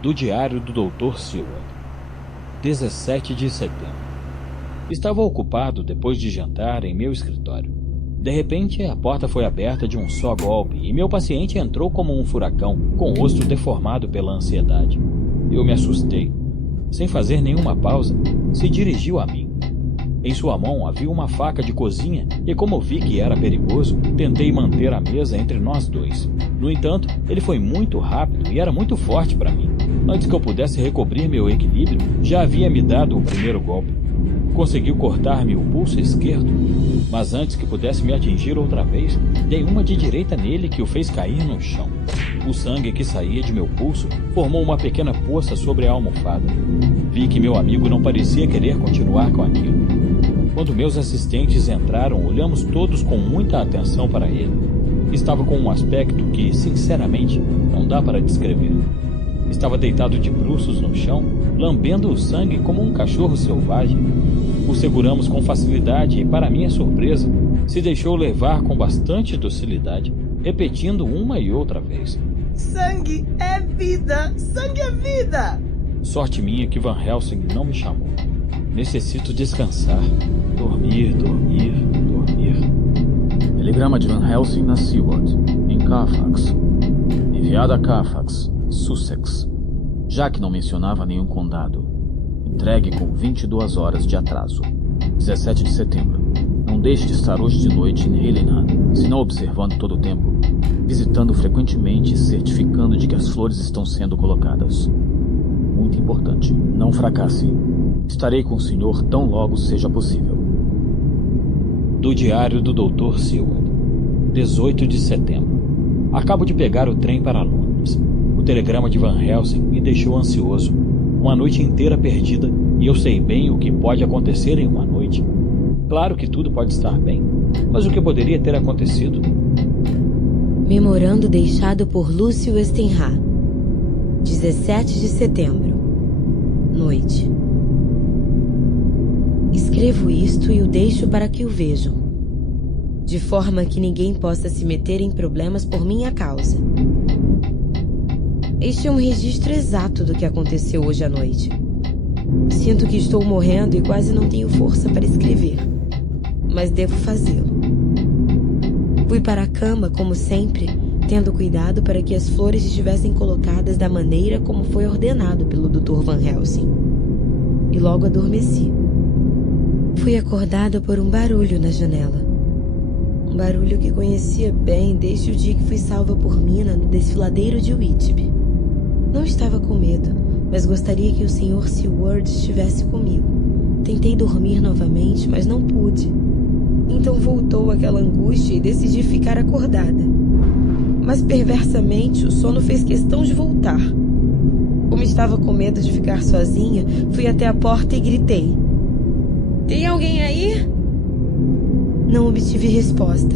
Do diário do Dr. Seward. 17 de setembro. Estava ocupado depois de jantar em meu escritório. De repente, a porta foi aberta de um só golpe e meu paciente entrou como um furacão, com o rosto deformado pela ansiedade. Eu me assustei. Sem fazer nenhuma pausa, se dirigiu a mim. Em sua mão havia uma faca de cozinha e, como vi que era perigoso, tentei manter a mesa entre nós dois. No entanto, ele foi muito rápido e era muito forte para mim. Antes que eu pudesse recobrir meu equilíbrio, já havia me dado o primeiro golpe. Conseguiu cortar-me o pulso esquerdo, mas antes que pudesse me atingir outra vez, dei uma de direita nele que o fez cair no chão. O sangue que saía de meu pulso formou uma pequena poça sobre a almofada. Vi que meu amigo não parecia querer continuar com aquilo. Quando meus assistentes entraram, olhamos todos com muita atenção para ele. Estava com um aspecto que, sinceramente, não dá para descrever. Estava deitado de bruços no chão, lambendo o sangue como um cachorro selvagem. O seguramos com facilidade e, para minha surpresa, se deixou levar com bastante docilidade, repetindo uma e outra vez: "Sangue é vida! Sangue é vida!" Sorte minha que Van Helsing não me chamou. Necessito descansar. Dormir. Telegrama de Van Helsing a Seward, em Carfax. Enviado a Carfax, Sussex. Já que não mencionava nenhum condado. Entregue com 22 horas de atraso. 17 de setembro. Não deixe de estar hoje de noite em Helena, se não observando todo o tempo, visitando frequentemente e certificando de que as flores estão sendo colocadas. Muito importante, não fracasse. Estarei com o senhor tão logo seja possível. Do diário do Dr. Seward. 18 de setembro. Acabo de pegar o trem para Londres. O telegrama de Van Helsing me deixou ansioso. Uma noite inteira perdida, e eu sei bem o que pode acontecer em uma noite. Claro que tudo pode estar bem, mas o que poderia ter acontecido? Memorando deixado por Lucy Westenra. 17 de setembro. Noite. Escrevo isto e o deixo para que o vejam, de forma que ninguém possa se meter em problemas por minha causa. Este é um registro exato do que aconteceu hoje à noite. Sinto que estou morrendo e quase não tenho força para escrever, mas devo fazê-lo. Fui para a cama, como sempre, tendo cuidado para que as flores estivessem colocadas da maneira como foi ordenado pelo Dr. Van Helsing. E logo adormeci. Fui acordada por um barulho na janela. Um barulho que conhecia bem desde o dia que fui salva por Mina no desfiladeiro de Whitby. Não estava com medo, mas gostaria que o Sr. Seward estivesse comigo. Tentei dormir novamente, mas não pude. Então voltou aquela angústia e decidi ficar acordada. Mas perversamente o sono fez questão de voltar. Como estava com medo de ficar sozinha, fui até a porta e gritei: "Tem alguém aí?" Não obtive resposta.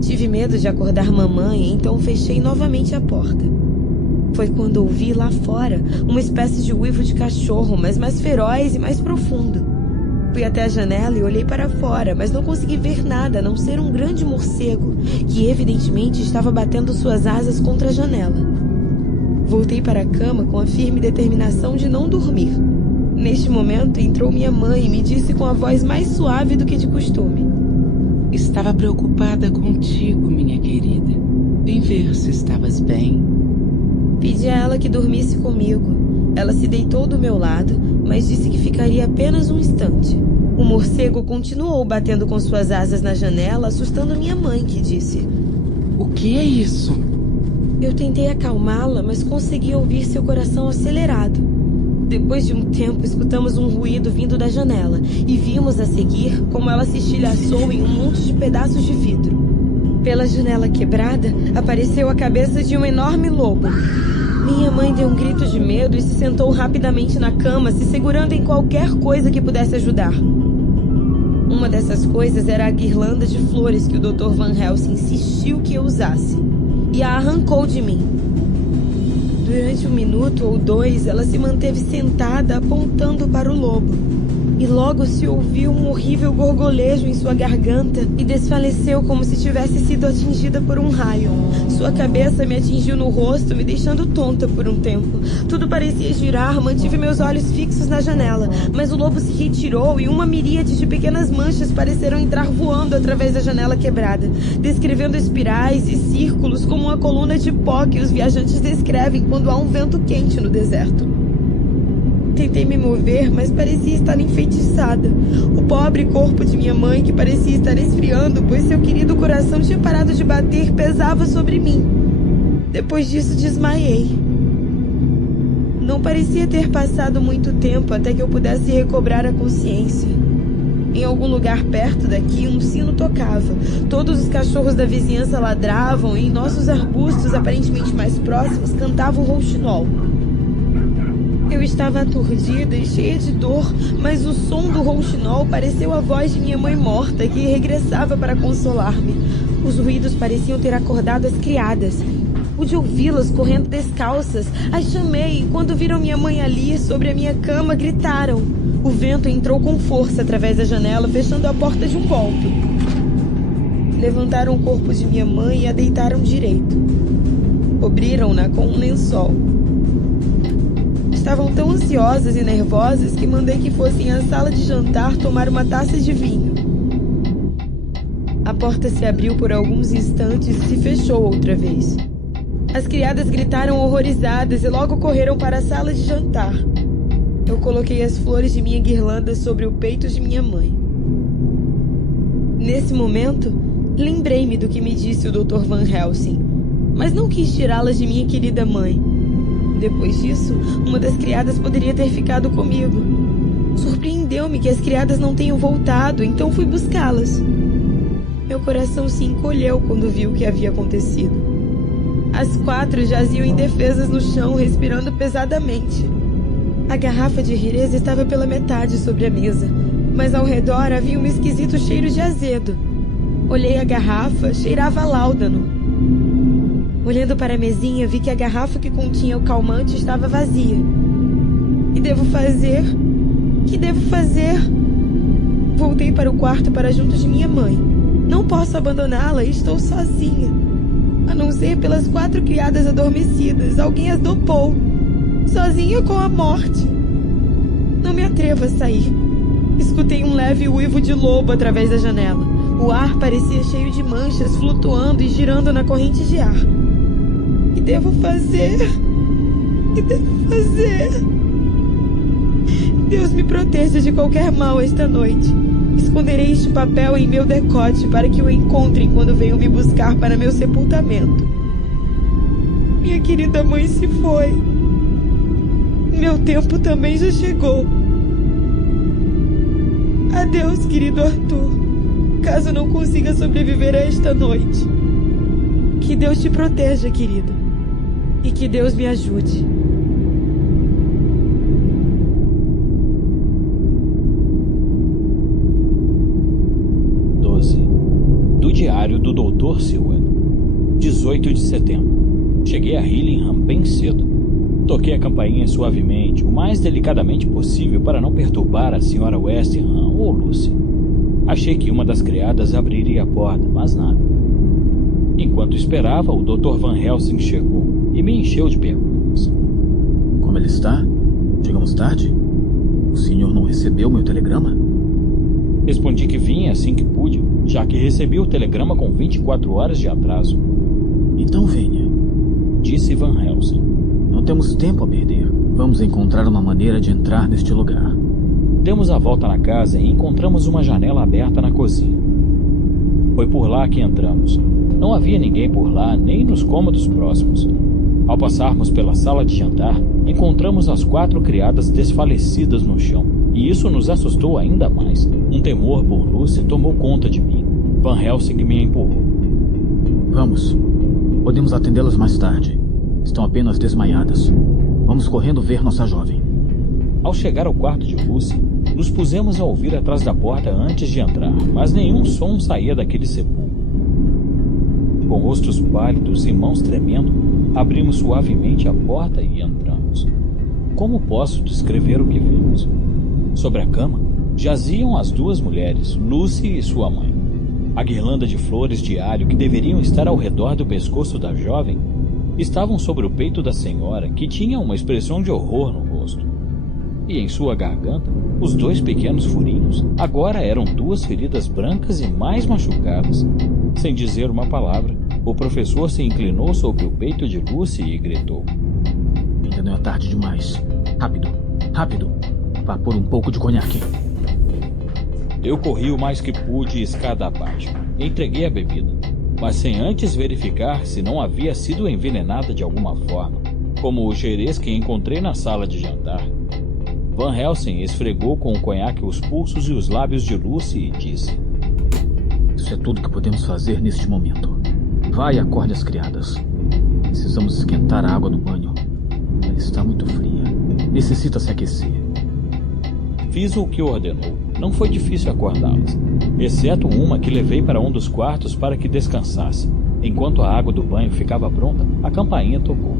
Tive medo de acordar mamãe, então fechei novamente a porta. Foi quando ouvi lá fora uma espécie de uivo de cachorro, mas mais feroz e mais profundo. Fui até a janela e olhei para fora, mas não consegui ver nada a não ser um grande morcego, que evidentemente estava batendo suas asas contra a janela. Voltei para a cama com a firme determinação de não dormir. Neste momento entrou minha mãe e me disse com a voz mais suave do que de costume: "Estava preocupada contigo, minha querida. Vim ver se estavas bem." Pedi a ela que dormisse comigo. Ela se deitou do meu lado, mas disse que ficaria apenas um instante. O morcego continuou batendo com suas asas na janela, assustando minha mãe, que disse: "O que é isso?" Eu tentei acalmá-la, mas consegui ouvir seu coração acelerado. Depois de um tempo, escutamos um ruído vindo da janela e vimos a seguir como ela se estilhaçou em um monte de pedaços de vidro. Pela janela quebrada, apareceu a cabeça de um enorme lobo. Minha mãe deu um grito de medo e se sentou rapidamente na cama, se segurando em qualquer coisa que pudesse ajudar. Uma dessas coisas era a guirlanda de flores que o Dr. Van Helsing insistiu que eu usasse, e a arrancou de mim. Durante 1 minuto ou 2, ela se manteve sentada, apontando para o lobo. e logo se ouviu um horrível gorgolejo em sua garganta e desfaleceu como se tivesse sido atingida por um raio. Sua cabeça me atingiu no rosto, me deixando tonta por um tempo. Tudo parecia girar, mantive meus olhos fixos na janela, mas o lobo se retirou e uma miríade de pequenas manchas pareceram entrar voando através da janela quebrada, descrevendo espirais e círculos como uma coluna de pó que os viajantes descrevem quando há um vento quente no deserto. Tentei me mover, mas parecia estar enfeitiçada. O pobre corpo de minha mãe, que parecia estar esfriando, pois seu querido coração tinha parado de bater, pesava sobre mim. Depois disso, desmaiei. Não parecia ter passado muito tempo até que eu pudesse recobrar a consciência. Em algum lugar perto daqui, um sino tocava. Todos os cachorros da vizinhança ladravam e em nossos arbustos, aparentemente mais próximos, cantava um rouxinol. Eu estava aturdida e cheia de dor, mas o som do rouxinol pareceu a voz de minha mãe morta, que regressava para consolar-me. Os ruídos pareciam ter acordado as criadas. Pude ouvi-las correndo descalças. As chamei e quando viram minha mãe ali, sobre a minha cama, gritaram. O vento entrou com força através da janela, fechando a porta de um golpe. Levantaram o corpo de minha mãe e a deitaram direito. Cobriram-na com um lençol. Estavam tão ansiosas e nervosas que mandei que fossem à sala de jantar tomar uma taça de vinho. A porta se abriu por alguns instantes e se fechou outra vez. As criadas gritaram horrorizadas e logo correram para a sala de jantar. Eu coloquei as flores de minha guirlanda sobre o peito de minha mãe. Nesse momento, lembrei-me do que me disse o Dr. Van Helsing, mas não quis tirá-las de minha querida mãe. Depois disso, uma das criadas poderia ter ficado comigo. Surpreendeu-me que as criadas não tenham voltado, então fui buscá-las. Meu coração se encolheu quando vi o que havia acontecido. As 4 jaziam indefesas no chão, respirando pesadamente. A garrafa de Jerez estava pela metade sobre a mesa, mas ao redor havia um esquisito cheiro de azedo. Olhei a garrafa, cheirava a láudano. Olhando para a mesinha, vi que a garrafa que continha o calmante estava vazia. Que devo fazer? Que devo fazer? Voltei para o quarto para junto de minha mãe. Não posso abandoná-la e estou sozinha. A não ser pelas 4 criadas adormecidas, alguém as dopou. Sozinha com a morte. Não me atrevo a sair. Escutei um leve uivo de lobo através da janela. O ar parecia cheio de manchas, flutuando e girando na corrente de ar. O que devo fazer? O que devo fazer? Deus me proteja de qualquer mal esta noite. Esconderei este papel em meu decote para que o encontrem quando venham me buscar para meu sepultamento. Minha querida mãe se foi. Meu tempo também já chegou. Adeus, querido Arthur. Caso não consiga sobreviver a esta noite. Que Deus te proteja, querido. E que Deus me ajude. Do diário do Dr. Seward. 18 de setembro. Cheguei a Hillingham bem cedo. Toquei a campainha suavemente, o mais delicadamente possível para não perturbar a Sra. Westenham ou Lucy. Achei que uma das criadas abriria a porta, mas nada. Enquanto esperava, o Dr. Van Helsing chegou e me encheu de perguntas. Como ele está? Chegamos tarde? O senhor não recebeu meu telegrama? Respondi que vinha assim que pude, já que recebi o telegrama com 24 horas de atraso. Então venha, disse Van Helsing. Não temos tempo a perder. Vamos encontrar uma maneira de entrar neste lugar. Demos a volta na casa e encontramos uma janela aberta na cozinha. Foi por lá que entramos. Não havia ninguém por lá, nem nos cômodos próximos. Ao passarmos pela sala de jantar, encontramos as 4 criadas desfalecidas no chão. E isso nos assustou ainda mais. Um temor por Lucy tomou conta de mim. Van Helsing me empurrou. Vamos. Podemos atendê-las mais tarde. Estão apenas desmaiadas. Vamos correndo ver nossa jovem. Ao chegar ao quarto de Lucy, nos pusemos a ouvir atrás da porta antes de entrar, mas nenhum som saía daquele sepulcro. Com rostos pálidos e mãos tremendo, abrimos suavemente a porta e entramos. Como posso descrever o que vimos? Sobre a cama, jaziam as duas mulheres, Lucy e sua mãe. A guirlanda de flores de alho que deveriam estar ao redor do pescoço da jovem estavam sobre o peito da senhora, que tinha uma expressão de horror no rosto. E em sua garganta, os 2 pequenos furinhos agora eram 2 feridas brancas e mais machucadas. Sem dizer uma palavra, o professor se inclinou sobre o peito de Lucy e gritou: Ainda não é tarde demais. Rápido, rápido. Vá por um pouco de conhaque. Eu corri o mais que pude escada abaixo. Entreguei a bebida, mas sem antes verificar se não havia sido envenenada de alguma forma, como o xerez que encontrei na sala de jantar. Van Helsing esfregou com o conhaque os pulsos e os lábios de Lucy e disse: Isso é tudo que podemos fazer neste momento. Vá e acorde as criadas. Precisamos esquentar a água do banho. Ela está muito fria. Necessita se aquecer. Fiz o que ordenou. Não foi difícil acordá-las, exceto uma que levei para um dos quartos para que descansasse. Enquanto a água do banho ficava pronta, a campainha tocou.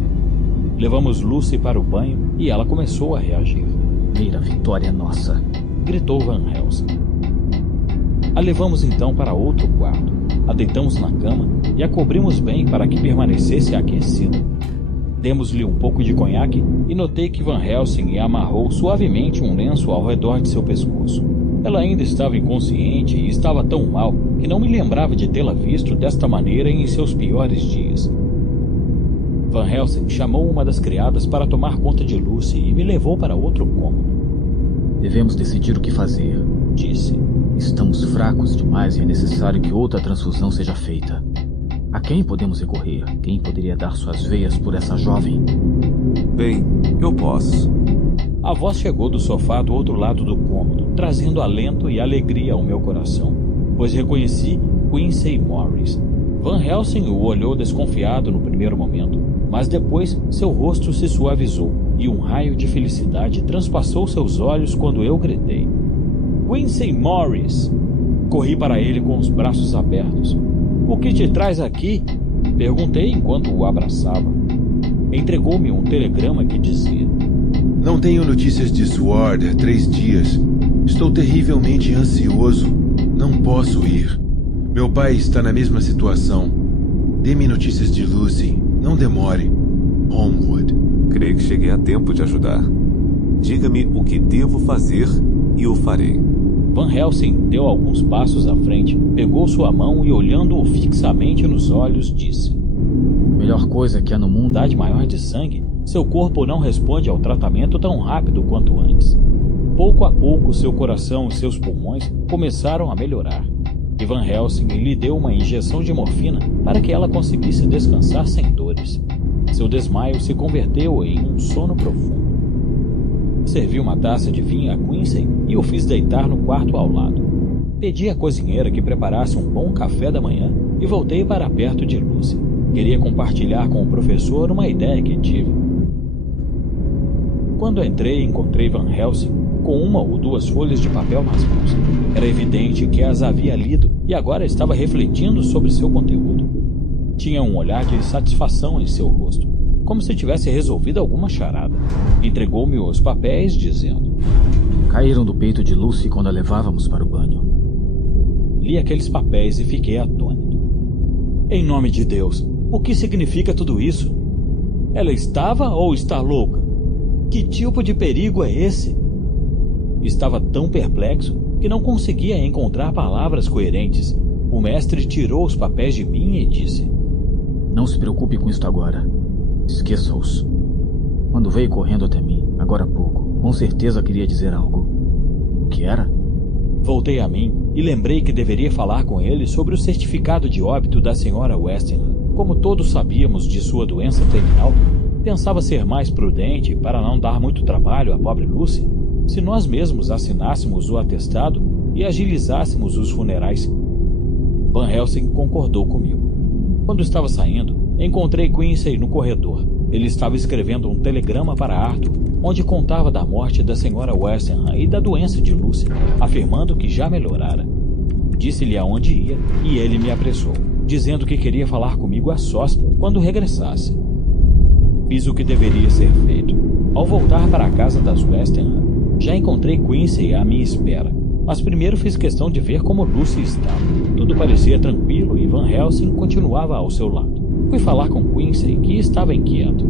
Levamos Lucy para o banho e ela começou a reagir. Primeira vitória nossa, gritou Van Helsing. A levamos então para outro quarto, a deitamos na cama e a cobrimos bem para que permanecesse aquecida. Demos-lhe um pouco de conhaque e notei que Van Helsing amarrou suavemente um lenço ao redor de seu pescoço. Ela ainda estava inconsciente e estava tão mal que não me lembrava de tê-la visto desta maneira em seus piores dias. Van Helsing chamou uma das criadas para tomar conta de Lucy e me levou para outro cômodo. Devemos decidir o que fazer, disse. Estamos fracos demais e é necessário que outra transfusão seja feita. A quem podemos recorrer? Quem poderia dar suas veias por essa jovem? Bem, eu posso. A voz chegou do sofá do outro lado do cômodo, trazendo alento e alegria ao meu coração, pois reconheci Quincy Morris. Van Helsing o olhou desconfiado no primeiro momento, mas depois seu rosto se suavizou e um raio de felicidade transpassou seus olhos quando eu gritei: Quincy Morris! Corri para ele com os braços abertos. O que te traz aqui? Perguntei enquanto o abraçava. Entregou-me um telegrama que dizia: Não tenho notícias de Sword há 3 dias. Estou terrivelmente ansioso. Não posso ir. Meu pai está na mesma situação. Dê-me notícias de Lucy. Não demore. Homewood. Creio que cheguei a tempo de ajudar. Diga-me o que devo fazer e o farei. Van Helsing deu alguns passos à frente, pegou sua mão e, olhando-o fixamente nos olhos, disse: Melhor coisa que há no mundo. Idade maior de sangue, seu corpo não responde ao tratamento tão rápido quanto antes. Pouco a pouco, seu coração e seus pulmões começaram a melhorar. E Van Helsing lhe deu uma injeção de morfina para que ela conseguisse descansar sem dores. Seu desmaio se converteu em um sono profundo. Servi uma taça de vinho a Quincy e o fiz deitar no quarto ao lado. Pedi à cozinheira que preparasse um bom café da manhã e voltei para perto de Lucy. Queria compartilhar com o professor uma ideia que tive. Quando entrei, encontrei Van Helsing com 1 ou 2 folhas de papel nas mãos. Era evidente que as havia lido e agora estava refletindo sobre seu conteúdo. Tinha um olhar de satisfação em seu rosto, como se tivesse resolvido alguma charada. Entregou-me os papéis, dizendo: Caíram do peito de Lucy quando a levávamos para o banho. Li aqueles papéis e fiquei atônito. Em nome de Deus, o que significa tudo isso? Ela estava ou está louca? Que tipo de perigo é esse? Estava tão perplexo que não conseguia encontrar palavras coerentes. O mestre tirou os papéis de mim e disse: Não se preocupe com isto agora. Esqueça-os. Quando veio correndo até mim, agora há pouco, com certeza queria dizer algo. O que era? Voltei a mim e lembrei que deveria falar com ele sobre o certificado de óbito da senhora Westingham. Como todos sabíamos de sua doença terminal, pensava ser mais prudente, para não dar muito trabalho à pobre Lucy, se nós mesmos assinássemos o atestado e agilizássemos os funerais. Van Helsing concordou comigo. Quando estava saindo, encontrei Quincy no corredor. Ele estava escrevendo um telegrama para Arthur, onde contava da morte da senhora Westingham e da doença de Lucy, afirmando que já melhorara. Disse-lhe aonde ia e ele me apressou, dizendo que queria falar comigo a sós quando regressasse. Fiz o que deveria ser feito. Ao voltar para a casa das Westingham, já encontrei Quincy à minha espera. Mas primeiro fiz questão de ver como Lucy estava. Tudo parecia tranquilo e Van Helsing continuava ao seu lado. Fui falar com Quincy, que estava inquieto.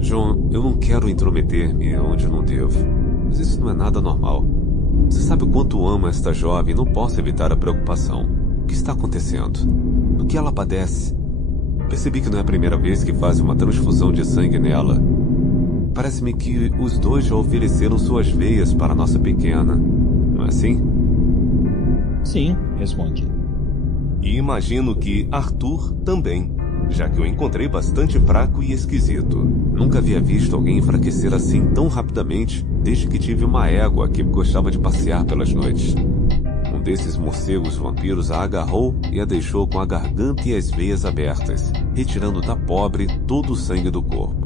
John, eu não quero intrometer-me onde não devo, mas isso não é nada normal. Você sabe o quanto amo esta jovem e não posso evitar a preocupação. O que está acontecendo? Do que ela padece? Percebi que não é a primeira vez que fazem uma transfusão de sangue nela. Parece-me que os dois já ofereceram suas veias para a nossa pequena. Não é assim? Sim, respondi. E imagino que Arthur também, já que eu encontrei bastante fraco e esquisito. Nunca havia visto alguém enfraquecer assim tão rapidamente desde que tive uma égua que gostava de passear pelas noites. Um desses morcegos vampiros a agarrou e a deixou com a garganta e as veias abertas, retirando da pobre todo o sangue do corpo.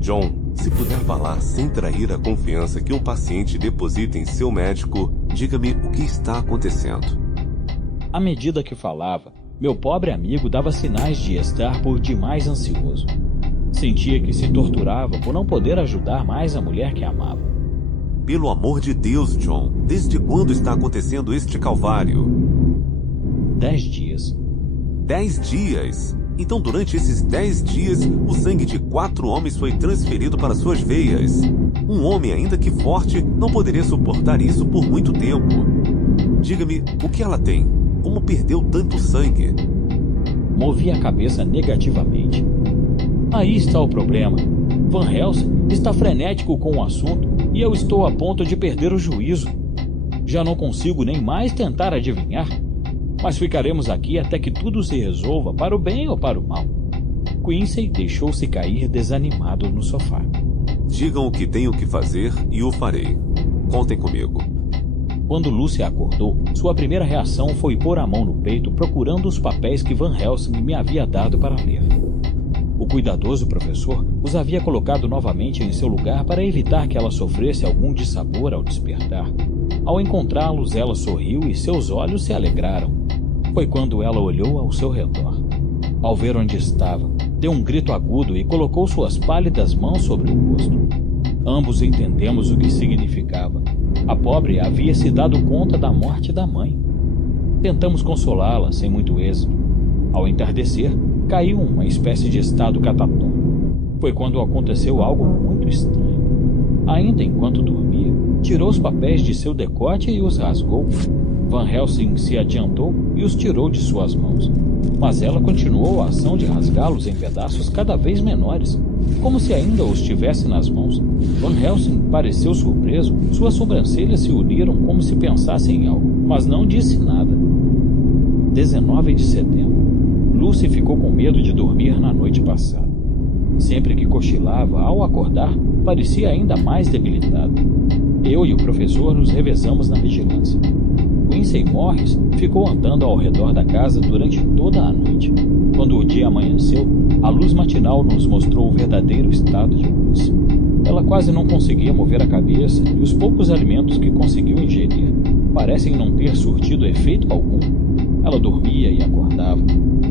John, se puder falar sem trair a confiança que um paciente deposita em seu médico, diga-me o que está acontecendo. À medida que falava, meu pobre amigo dava sinais de estar por demais ansioso. Sentia que se torturava por não poder ajudar mais a mulher que amava. Pelo amor de Deus, John, desde quando está acontecendo este calvário? 10 dias. 10 dias? Então, durante esses 10 dias, o sangue de 4 homens foi transferido para suas veias. Um homem, ainda que forte, não poderia suportar isso por muito tempo. Diga-me, o que ela tem? Como perdeu tanto sangue? Movi a cabeça negativamente. Aí está o problema. Van Helsing está frenético com o assunto e eu estou a ponto de perder o juízo. Já não consigo nem mais tentar adivinhar. Mas ficaremos aqui até que tudo se resolva para o bem ou para o mal. Quincy deixou-se cair desanimado no sofá. Digam o que tenho que fazer e o farei. Contem comigo. Quando Lucy acordou, sua primeira reação foi pôr a mão no peito procurando os papéis que Van Helsing me havia dado para ler. O cuidadoso professor os havia colocado novamente em seu lugar para evitar que ela sofresse algum dissabor ao despertar. Ao encontrá-los, ela sorriu e seus olhos se alegraram. Foi quando ela olhou ao seu redor. Ao ver onde estava, deu um grito agudo e colocou suas pálidas mãos sobre o rosto. Ambos entendemos o que significava. A pobre havia se dado conta da morte da mãe. Tentamos consolá-la, sem muito êxito. Ao entardecer, caiu uma espécie de estado catatônico. Foi quando aconteceu algo muito estranho. Ainda enquanto dormia, tirou os papéis de seu decote e os rasgou. Van Helsing se adiantou e os tirou de suas mãos. Mas ela continuou a ação de rasgá-los em pedaços cada vez menores, como se ainda os tivesse nas mãos. Van Helsing pareceu surpreso, suas sobrancelhas se uniram como se pensasse em algo, mas não disse nada. 19 de setembro. Lucy ficou com medo de dormir na noite passada. Sempre que cochilava, ao acordar, parecia ainda mais debilitada. Eu e o professor nos revezamos na vigilância. Quincy Morris ficou andando ao redor da casa durante toda a noite. Quando o dia amanheceu, a luz matinal nos mostrou o verdadeiro estado de Lucy. Ela quase não conseguia mover a cabeça e os poucos alimentos que conseguiu ingerir parecem não ter surtido efeito algum. Ela dormia e acordava.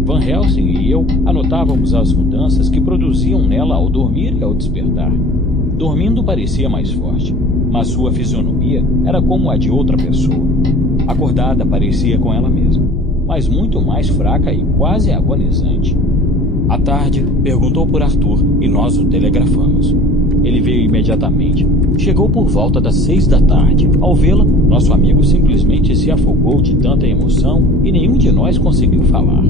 Van Helsing e eu anotávamos as mudanças que produziam nela ao dormir e ao despertar. Dormindo parecia mais forte, mas sua fisionomia era como a de outra pessoa. Acordada parecia com ela mesma, mas muito mais fraca e quase agonizante. À tarde, perguntou por Arthur e nós o telegrafamos. Ele veio imediatamente. Chegou por volta das 6 da tarde. Ao vê-la, nosso amigo simplesmente se afogou de tanta emoção e nenhum de nós conseguiu falar.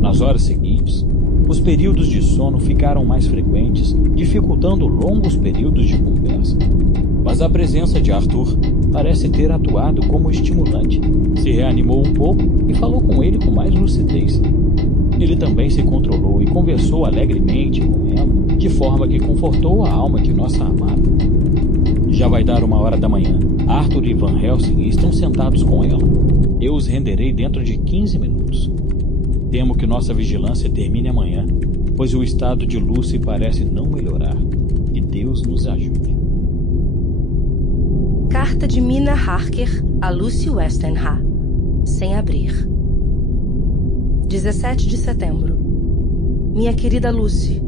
Nas horas seguintes, os períodos de sono ficaram mais frequentes, dificultando longos períodos de conversa. Mas a presença de Arthur parece ter atuado como estimulante. Se reanimou um pouco e falou com ele com mais lucidez. Ele também se controlou e conversou alegremente com ela, de forma que confortou a alma de nossa amada. Já vai dar 1h da manhã. Arthur e Van Helsing estão sentados com ela. Eu os renderei dentro de 15 minutos. Temo que nossa vigilância termine amanhã, pois o estado de Lucy parece não melhorar. Que Deus nos ajude. Carta de Mina Harker a Lucy Westenra. Sem abrir. 17 de setembro. Minha querida Lucy,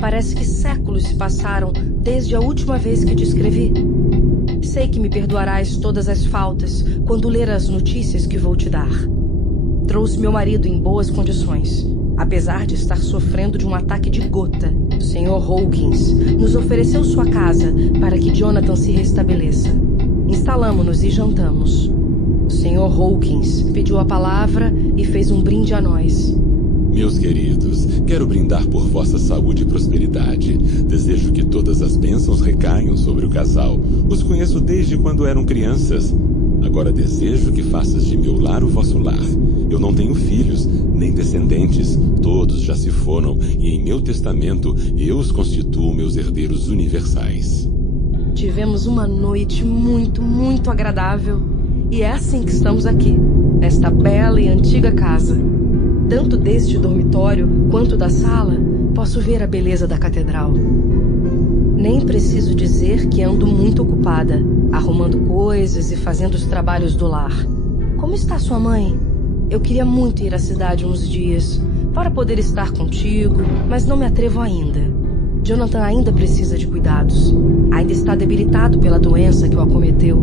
parece que séculos se passaram desde a última vez que te escrevi. sei que me perdoarás todas as faltas quando ler as notícias que vou te dar. Trouxe meu marido em boas condições, apesar de estar sofrendo de um ataque de gota. O Sr. Hawkins nos ofereceu sua casa para que Jonathan se restabeleça. Instalamo-nos e jantamos. O Sr. Hawkins pediu a palavra e fez um brinde a nós. Meus queridos, quero brindar por vossa saúde e prosperidade. Desejo que todas as bênçãos recaiam sobre o casal. Os conheço desde quando eram crianças. Agora desejo que faças de meu lar o vosso lar. Eu não tenho filhos, nem descendentes. Todos já se foram, e em meu testamento eu os constituo meus herdeiros universais. Tivemos uma noite muito, muito agradável. E é assim que estamos aqui, nesta bela e antiga casa. Tanto deste dormitório quanto da sala, posso ver a beleza da catedral. Nem preciso dizer que ando muito ocupada, arrumando coisas e fazendo os trabalhos do lar. Como está sua mãe? Eu queria muito ir à cidade uns dias, para poder estar contigo, mas não me atrevo ainda. Jonathan ainda precisa de cuidados. Ainda está debilitado pela doença que o acometeu.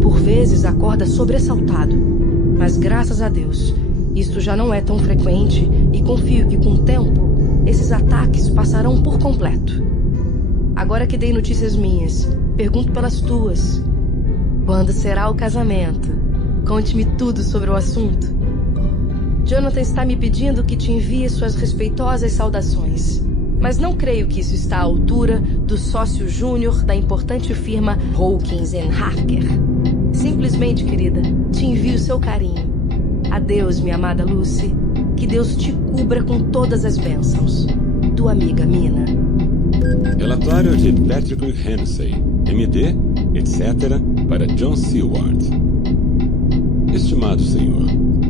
Por vezes acorda sobressaltado, mas graças a Deus, isto já não é tão frequente e confio que com o tempo, esses ataques passarão por completo. Agora que dei notícias minhas, pergunto pelas tuas. Quando será o casamento? Conte-me tudo sobre o assunto. Jonathan está me pedindo que te envie suas respeitosas saudações, mas não creio que isso está à altura do sócio júnior da importante firma Hawkins & Harker. Simplesmente, querida, te envio seu carinho. Adeus, minha amada Lucy. Que Deus te cubra com todas as bênçãos. Tua amiga Mina. Relatório de Patrick Hennessy, MD, etc., para John Seward. Estimado senhor,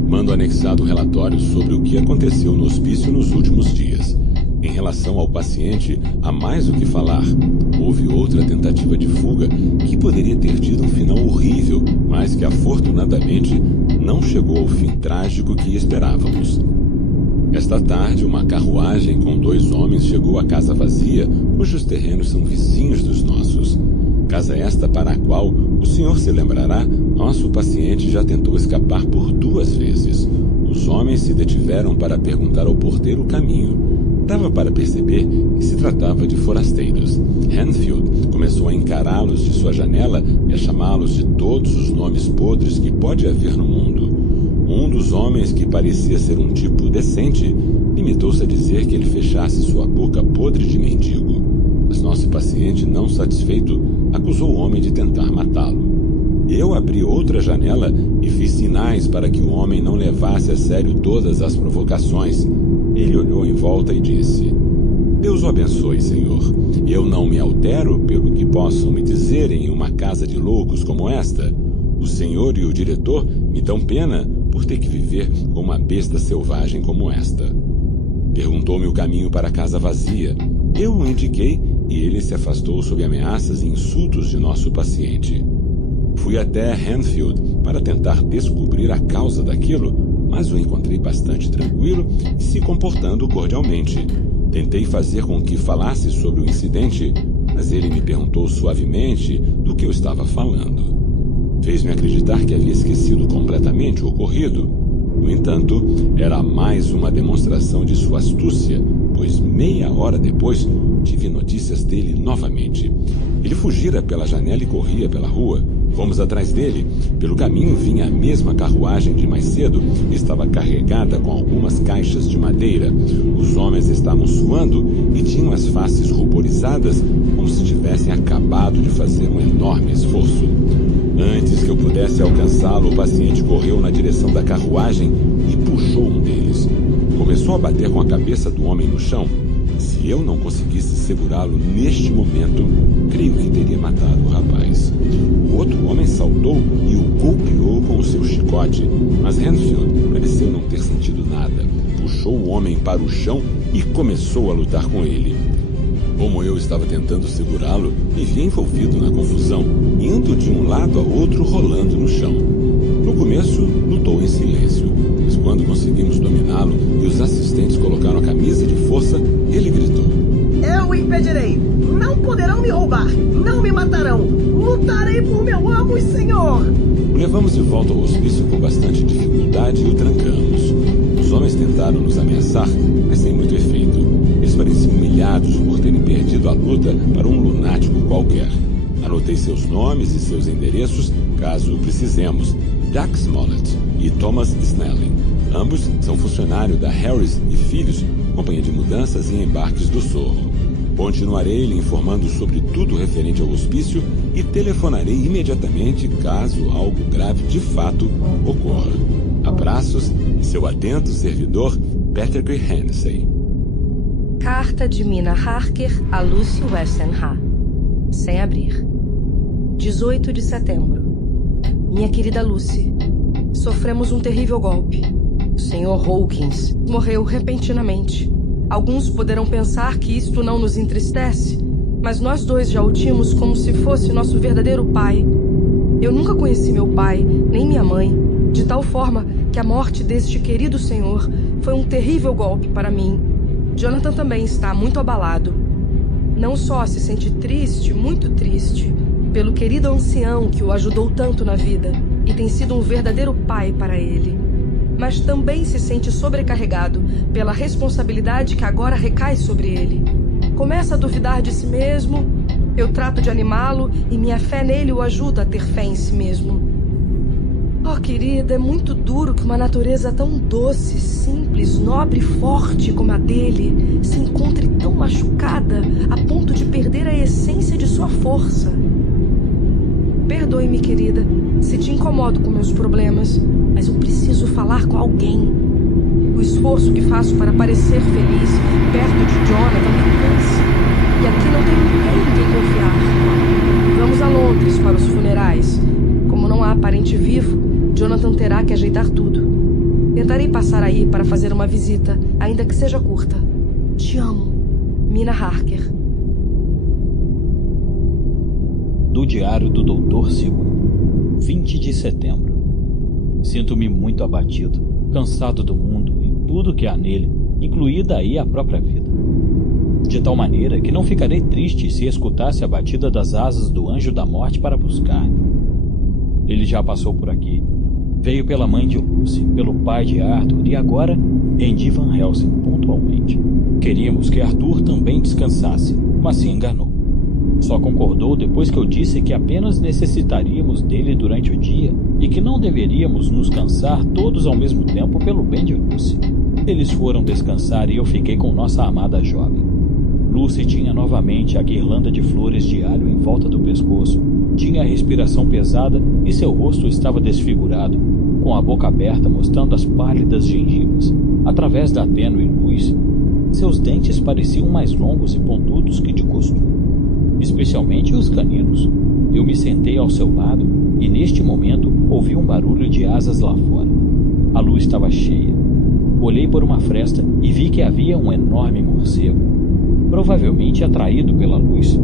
mando anexado o relatório sobre o que aconteceu no hospício nos últimos dias. Em relação ao paciente, há mais o que falar. Houve outra tentativa de fuga que poderia ter tido um final horrível, mas que afortunadamente não chegou ao fim trágico que esperávamos. Esta tarde, uma carruagem com 2 homens chegou à casa vazia, cujos terrenos são vizinhos dos nossos. Casa esta para a qual, o senhor se lembrará, nosso paciente já tentou escapar por 2 vezes. Os homens se detiveram para perguntar ao porteiro o caminho. Dava para perceber que se tratava de forasteiros. Hanfield começou a encará-los de sua janela e a chamá-los de todos os nomes podres que pode haver no mundo. Um dos homens, que parecia ser um tipo decente, limitou-se a dizer que ele fechasse sua boca podre de mendigo. Mas nosso paciente, não satisfeito, acusou o homem de tentar matá-lo. Eu abri outra janela e fiz sinais para que o homem não levasse a sério todas as provocações. Ele olhou em volta e disse: Deus o abençoe, senhor. Eu não me altero pelo que possam me dizer em uma casa de loucos como esta. O senhor e o diretor me dão pena por ter que viver com uma besta selvagem como esta. Perguntou-me o caminho para a casa vazia. Eu o indiquei e ele se afastou sob ameaças e insultos de nosso paciente. Fui até Hanfield para tentar descobrir a causa daquilo, mas o encontrei bastante tranquilo e se comportando cordialmente. Tentei fazer com que falasse sobre o incidente, mas ele me perguntou suavemente do que eu estava falando. Fez-me acreditar que havia esquecido completamente o ocorrido. No entanto, era mais uma demonstração de sua astúcia, pois meia hora depois tive notícias dele novamente. Ele fugira pela janela e corria pela rua. Fomos atrás dele. Pelo caminho vinha a mesma carruagem de mais cedo. Estava carregada com algumas caixas de madeira. Os homens estavam suando e tinham as faces ruborizadas, como se tivessem acabado de fazer um enorme esforço. Antes que eu pudesse alcançá-lo, o paciente correu na direção da carruagem e puxou um deles. Começou a bater com a cabeça do homem no chão. Se eu não conseguisse segurá-lo neste momento, creio que teria matado o rapaz. O outro homem saltou e o golpeou com o seu chicote, mas Hanfield pareceu não ter sentido nada. Puxou o homem para o chão e começou a lutar com ele. Como eu estava tentando segurá-lo, me vi envolvido na confusão, indo de um lado a outro, rolando no chão. No começo, lutou em silêncio, mas quando conseguimos dominá-lo e os assistentes colocaram a camisa de força, ele gritou: Eu o impedirei! Não poderão me roubar. Não me matarão. Lutarei por meu amo e senhor. O levamos de volta ao hospício com bastante dificuldade e o trancamos. Os homens tentaram nos ameaçar, mas sem muito efeito. Eles pareciam humilhados por terem perdido a luta para um lunático qualquer. Anotei seus nomes e seus endereços, caso precisemos. Jack Smollett e Thomas Snelling. Ambos são funcionários da Harris e Filhos, companhia de mudanças e embarques do Sorro. Continuarei lhe informando sobre tudo referente ao hospício e telefonarei imediatamente caso algo grave de fato ocorra. Abraços, seu atento servidor, Patrick Hennessy. Carta de Mina Harker a Lucy Westenra. Sem abrir. 18 de setembro. Minha querida Lucy, sofremos um terrível golpe. O Sr. Hawkins morreu repentinamente. Alguns poderão pensar que isto não nos entristece, mas nós dois já o tínhamos como se fosse nosso verdadeiro pai. Eu nunca conheci meu pai, nem minha mãe, de tal forma que a morte deste querido senhor foi um terrível golpe para mim. Jonathan também está muito abalado. Não só se sente triste, muito triste, pelo querido ancião que o ajudou tanto na vida e tem sido um verdadeiro pai para ele, mas também se sente sobrecarregado pela responsabilidade que agora recai sobre ele. Começa a duvidar de si mesmo, eu trato de animá-lo e minha fé nele o ajuda a ter fé em si mesmo. Oh, querida, é muito duro que uma natureza tão doce, simples, nobre e forte como a dele se encontre tão machucada a ponto de perder a essência de sua força. Perdoe-me, querida, se te incomodo com meus problemas, mas eu preciso falar com alguém. O esforço que faço para parecer feliz perto de Jonathan me cansa. E aqui não tenho ninguém em quem confiar. Vamos a Londres para os funerais. Como não há parente vivo, Jonathan terá que ajeitar tudo. Tentarei passar aí para fazer uma visita, ainda que seja curta. Te amo, Mina Harker. Do Diário do Dr. Seward, 20 de setembro. Sinto-me muito abatido, cansado do mundo e tudo que há nele, incluída aí a própria vida. De tal maneira que não ficarei triste se escutasse a batida das asas do anjo da morte para buscar-me. Ele já passou por aqui. Veio pela mãe de Lucy, pelo pai de Arthur e agora em de Van Helsing pontualmente. Queríamos que Arthur também descansasse, mas se enganou. Só concordou depois que eu disse que apenas necessitaríamos dele durante o dia e que não deveríamos nos cansar todos ao mesmo tempo pelo bem de Lucy. Eles foram descansar e eu fiquei com nossa amada jovem. Lucy tinha novamente a guirlanda de flores de alho em volta do pescoço, tinha a respiração pesada e seu rosto estava desfigurado, com a boca aberta mostrando as pálidas gengivas. Através da tênue luz, seus dentes pareciam mais longos e pontudos que de costume, especialmente os caninos. Eu me sentei ao seu lado e neste momento ouvi um barulho de asas lá fora. A luz estava cheia. Olhei por uma fresta e vi que havia um enorme morcego, provavelmente atraído pela luz,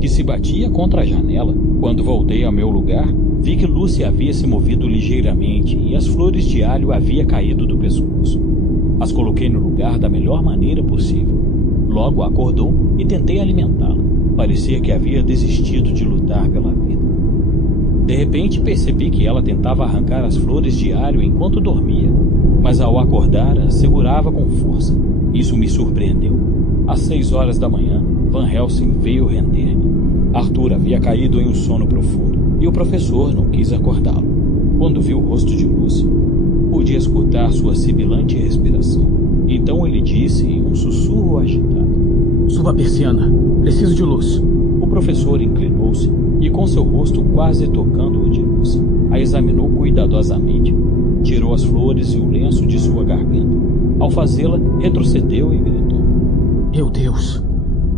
que se batia contra a janela. Quando voltei ao meu lugar, vi que Lucy havia se movido ligeiramente e as flores de alho havia caído do pescoço. As coloquei no lugar da melhor maneira possível. Logo acordou e tentei alimentá-la. Parecia que havia desistido de lutar pela vida. De repente percebi que ela tentava arrancar as flores de alho enquanto dormia, mas ao acordar as segurava com força. Isso me surpreendeu. Às 6 horas da manhã, Van Helsing veio render-me. Arthur havia caído em um sono profundo e o professor não quis acordá-lo. Quando viu o rosto de Lucy, pude escutar sua sibilante respiração. Então ele disse em um sussurro agitado: "Suba a persiana. Preciso de luz." O professor inclinou-se e, com seu rosto quase tocando o de Lucy, a examinou cuidadosamente. Tirou as flores e o lenço de sua garganta. Ao fazê-la, retrocedeu e gritou: "Meu Deus!"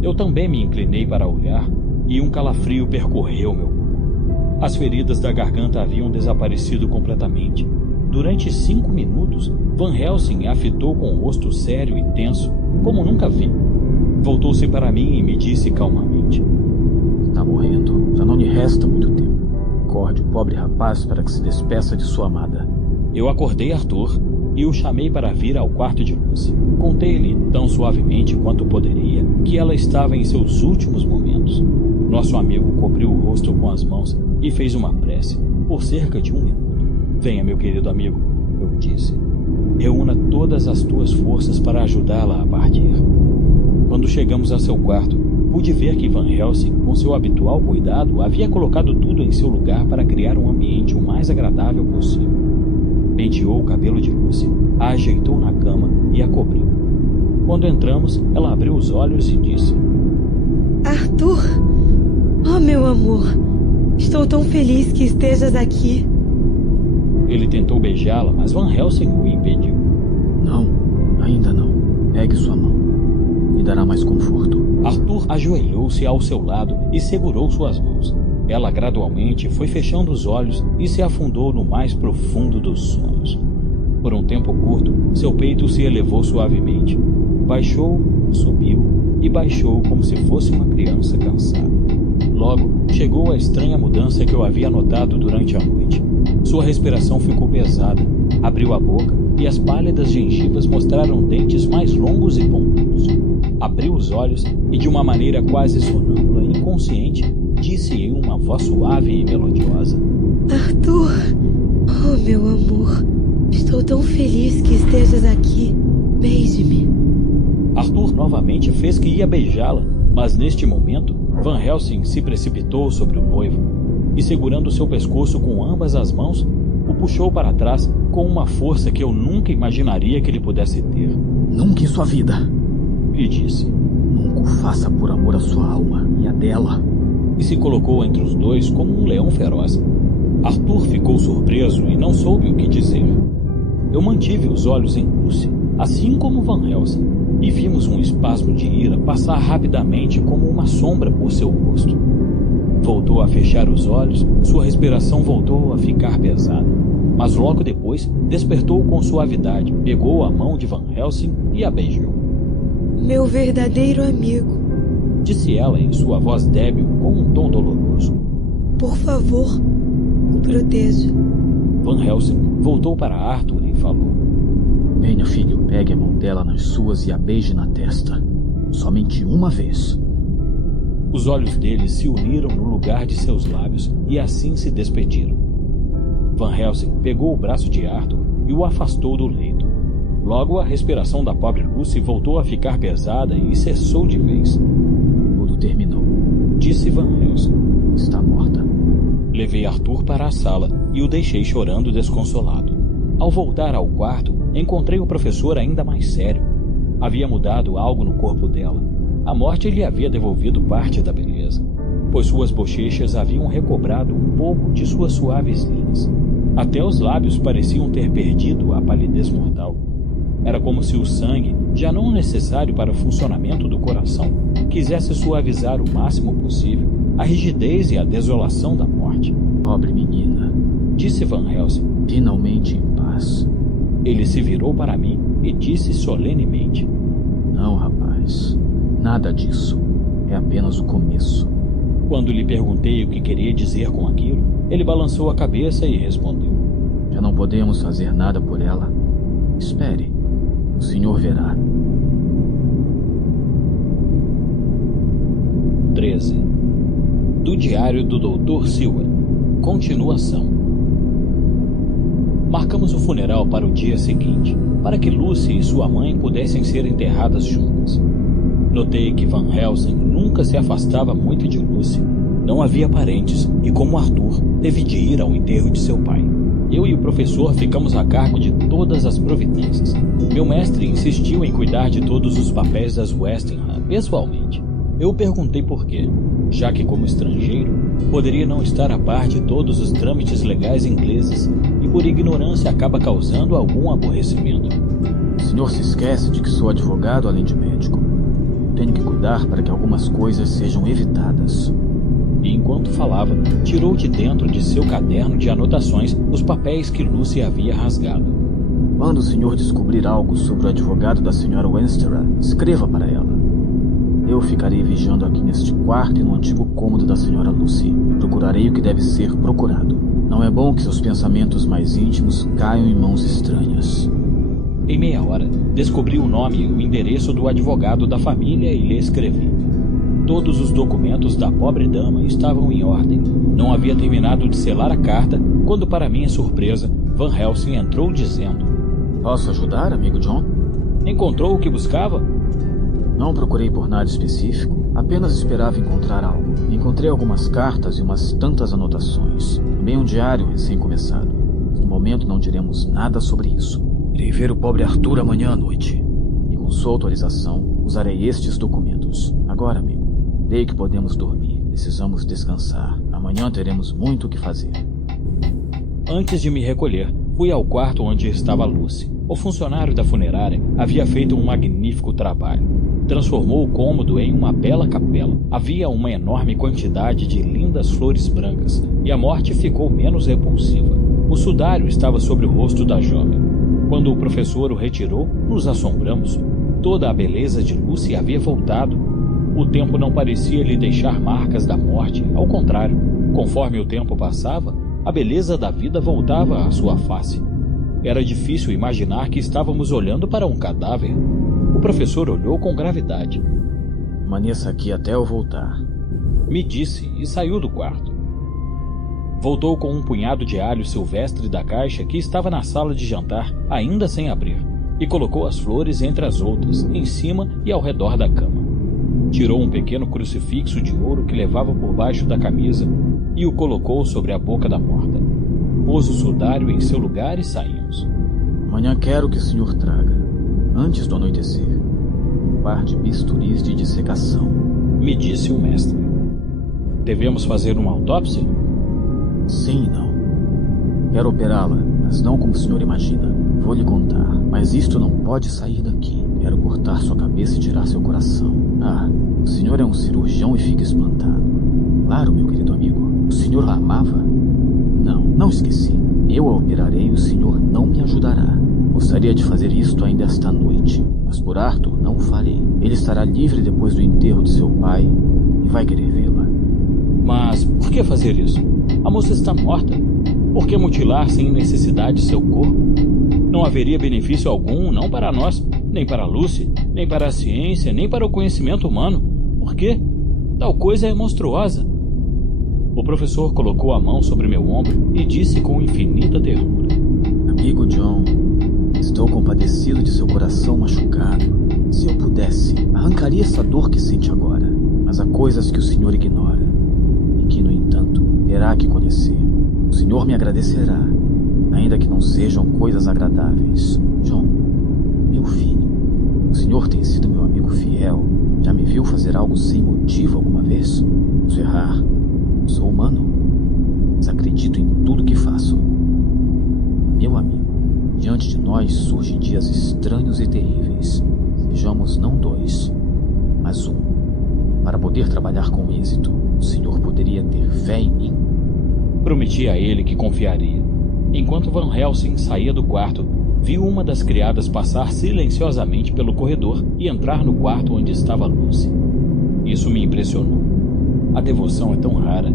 Eu também me inclinei para olhar e um calafrio percorreu meu corpo. As feridas da garganta haviam desaparecido completamente. Durante 5 minutos, Van Helsing a fitou com o rosto sério e tenso, como nunca vi. Voltou-se para mim e me disse calmamente: "Está morrendo. Já não lhe resta muito tempo. Acorde o pobre rapaz para que se despeça de sua amada." Eu acordei Arthur e o chamei para vir ao quarto de Lucy. Contei-lhe, tão suavemente quanto poderia, que ela estava em seus últimos momentos. Nosso amigo cobriu o rosto com as mãos e fez uma prece, por cerca de 1 minuto. Venha, meu querido amigo, eu disse. Reúna todas as tuas forças para ajudá-la a partir. Quando chegamos a seu quarto, pude ver que Van Helsing, com seu habitual cuidado, havia colocado tudo em seu lugar para criar um ambiente o mais agradável possível. Penteou o cabelo de Lucy, a ajeitou na cama e a cobriu. Quando entramos, ela abriu os olhos e disse: Arthur! Oh, meu amor! Estou tão feliz que estejas aqui. Ele tentou beijá-la, mas Van Helsing o impediu. Não, ainda não. Pegue sua mão. Me dará mais conforto. Arthur ajoelhou-se ao seu lado e segurou suas mãos. Ela gradualmente foi fechando os olhos e se afundou no mais profundo dos sonhos. Por um tempo curto, seu peito se elevou suavemente. Baixou, subiu e baixou como se fosse uma criança cansada. Logo, chegou a estranha mudança que eu havia notado durante a noite. Sua respiração ficou pesada, abriu a boca e as pálidas gengivas mostraram dentes mais longos e pontudos. Abriu os olhos e, de uma maneira quase sonâmbula e inconsciente, disse em uma voz suave e melodiosa: Arthur! Oh, meu amor! Estou tão feliz que estejas aqui. Beije-me. Arthur novamente fez que ia beijá-la, mas neste momento, Van Helsing se precipitou sobre o noivo e, segurando seu pescoço com ambas as mãos, o puxou para trás com uma força que eu nunca imaginaria que ele pudesse ter. Nunca em sua vida, lhe disse. Nunca o faça por amor à sua alma e à dela. E se colocou entre os dois como um leão feroz. Arthur ficou surpreso e não soube o que dizer. Eu mantive os olhos em Lucy, assim como Van Helsing, e vimos um espasmo de ira passar rapidamente como uma sombra por seu rosto. Voltou a fechar os olhos, sua respiração voltou a ficar pesada, mas logo depois despertou com suavidade, pegou a mão de Van Helsing e a beijou. Meu verdadeiro amigo, disse ela em sua voz débil com um tom doloroso. Por favor, o proteja. Van Helsing voltou para Arthur e falou: Venha, filho, pegue a mão dela nas suas e a beije na testa. Somente uma vez. Os olhos deles se uniram no lugar de seus lábios e assim se despediram. Van Helsing pegou o braço de Arthur e o afastou do leito. Logo, a respiração da pobre Lucy voltou a ficar pesada e cessou de vez. Tudo terminou, disse Van Helsing. Está morta. Levei Arthur para a sala e o deixei chorando desconsolado. Ao voltar ao quarto, encontrei o professor ainda mais sério. Havia mudado algo no corpo dela. A morte lhe havia devolvido parte da beleza, pois suas bochechas haviam recobrado um pouco de suas suaves linhas. Até os lábios pareciam ter perdido a palidez mortal. Era como se o sangue, já não necessário para o funcionamento do coração, quisesse suavizar o máximo possível a rigidez e a desolação da morte. Pobre menina, disse Van Helsing, finalmente em paz. Ele se virou para mim e disse solenemente: Não, rapaz, nada disso. É apenas o começo. Quando lhe perguntei o que queria dizer com aquilo, ele balançou a cabeça e respondeu: Já não podemos fazer nada por ela. Espere, o senhor verá. 13. Do Diário do Dr. Seward. Continuação. Marcamos o funeral para o dia seguinte, para que Lucy e sua mãe pudessem ser enterradas juntas. Notei que Van Helsing nunca se afastava muito de Lucy. Não havia parentes e, como Arthur, teve de ir ao enterro de seu pai. Eu e o professor ficamos a cargo de todas as providências. Meu mestre insistiu em cuidar de todos os papéis das Westingham pessoalmente. Eu perguntei por quê, já que, como estrangeiro, poderia não estar a par de todos os trâmites legais ingleses e, por ignorância, acaba causando algum aborrecimento. O senhor se esquece de que sou advogado além de médico. Tenho que cuidar para que algumas coisas sejam evitadas. E enquanto falava, tirou de dentro de seu caderno de anotações os papéis que Lucy havia rasgado. Quando o senhor descobrir algo sobre o advogado da senhora Wenstera, escreva para ela. Eu ficarei vigiando aqui neste quarto e no antigo cômodo da senhora Lucy. E procurarei o que deve ser procurado. Não é bom que seus pensamentos mais íntimos caiam em mãos estranhas. Em meia hora, descobri o nome e o endereço do advogado da família e lhe escrevi. Todos os documentos da pobre dama estavam em ordem. Não havia terminado de selar a carta quando, para minha surpresa, Van Helsing entrou dizendo: Posso ajudar, amigo John? Encontrou o que buscava? Não procurei por nada específico, apenas esperava encontrar algo. Encontrei algumas cartas e umas tantas anotações. Também um diário recém-começado. No momento não diremos nada sobre isso. Irei ver o pobre Arthur amanhã à noite. E com sua autorização, usarei estes documentos. Agora, amigo, creio que podemos dormir. Precisamos descansar. Amanhã teremos muito o que fazer. Antes de me recolher, fui ao quarto onde estava Lucy. O funcionário da funerária havia feito um magnífico trabalho. Transformou o cômodo em uma bela capela. Havia uma enorme quantidade de lindas flores brancas e a morte ficou menos repulsiva. O sudário estava sobre o rosto da jovem. Quando o professor o retirou, nos assombramos. Toda a beleza de Lucy havia voltado. O tempo não parecia lhe deixar marcas da morte. Ao contrário, conforme o tempo passava, a beleza da vida voltava à sua face. Era difícil imaginar que estávamos olhando para um cadáver. O professor olhou com gravidade. Permaneça aqui até eu voltar, me disse e saiu do quarto. Voltou com um punhado de alho silvestre da caixa que estava na sala de jantar, ainda sem abrir, e colocou as flores entre as outras, em cima e ao redor da cama. Tirou um pequeno crucifixo de ouro que levava por baixo da camisa e o colocou sobre a boca da morta. Pôs o sudário em seu lugar e saímos. Amanhã quero que o senhor traga, antes do anoitecer, um par de bisturis de dissecação, me disse o mestre. Devemos fazer uma autópsia? Sim e não. Quero operá-la, mas não como o senhor imagina. Vou lhe contar, mas isto não pode sair daqui. Quero cortar sua cabeça e tirar seu coração. Ah, o senhor é um cirurgião e fica espantado. Claro, meu querido amigo. O senhor a amava? Não esqueci. Eu a operarei e o senhor não me ajudará. Gostaria de fazer isto ainda esta noite, mas por Arthur não o farei. Ele estará livre depois do enterro de seu pai e vai querer vê-la. Mas por que fazer isso? A moça está morta. Por que mutilar sem necessidade seu corpo? Não haveria benefício algum, não para nós, nem para Lucy, nem para a ciência, nem para o conhecimento humano. Por quê? Tal coisa é monstruosa. O professor colocou a mão sobre meu ombro e disse com infinita ternura: Amigo John, estou compadecido de seu coração machucado. Se eu pudesse, arrancaria essa dor que sente agora. Mas há coisas que o senhor ignora e que, no entanto, terá que conhecer. O senhor me agradecerá, ainda que não sejam coisas agradáveis. John, meu filho, o senhor tem sido meu amigo fiel. Já me viu fazer algo sem motivo alguma vez? Se errar, sou humano, mas acredito em tudo que faço. Meu amigo, diante de nós surgem dias estranhos e terríveis. Sejamos não 2, mas 1. Para poder trabalhar com êxito, o senhor poderia ter fé em mim? Prometi a ele que confiaria. Enquanto Van Helsing saía do quarto, viu uma das criadas passar silenciosamente pelo corredor e entrar no quarto onde estava Lucy. Isso me impressionou. A devoção é tão rara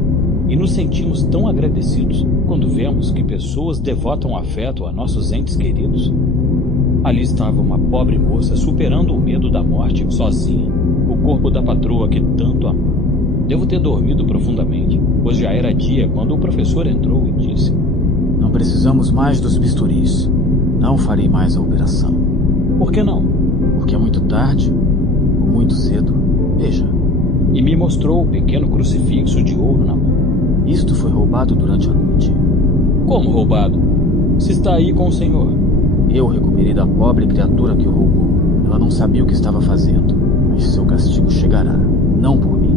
e nos sentimos tão agradecidos quando vemos que pessoas devotam afeto a nossos entes queridos. Ali estava uma pobre moça superando o medo da morte sozinha, o corpo da patroa que tanto amou. Devo ter dormido profundamente, pois já era dia quando o professor entrou e disse: Não precisamos mais dos bisturis. Não farei mais a operação. Por que não? Porque é muito tarde ou muito cedo. Veja. E me mostrou o pequeno crucifixo de ouro na mão. Isto foi roubado durante a noite. Como roubado? Se está aí com o senhor. Eu recuperei da pobre criatura que o roubou. Ela não sabia o que estava fazendo, mas seu castigo chegará, não por mim.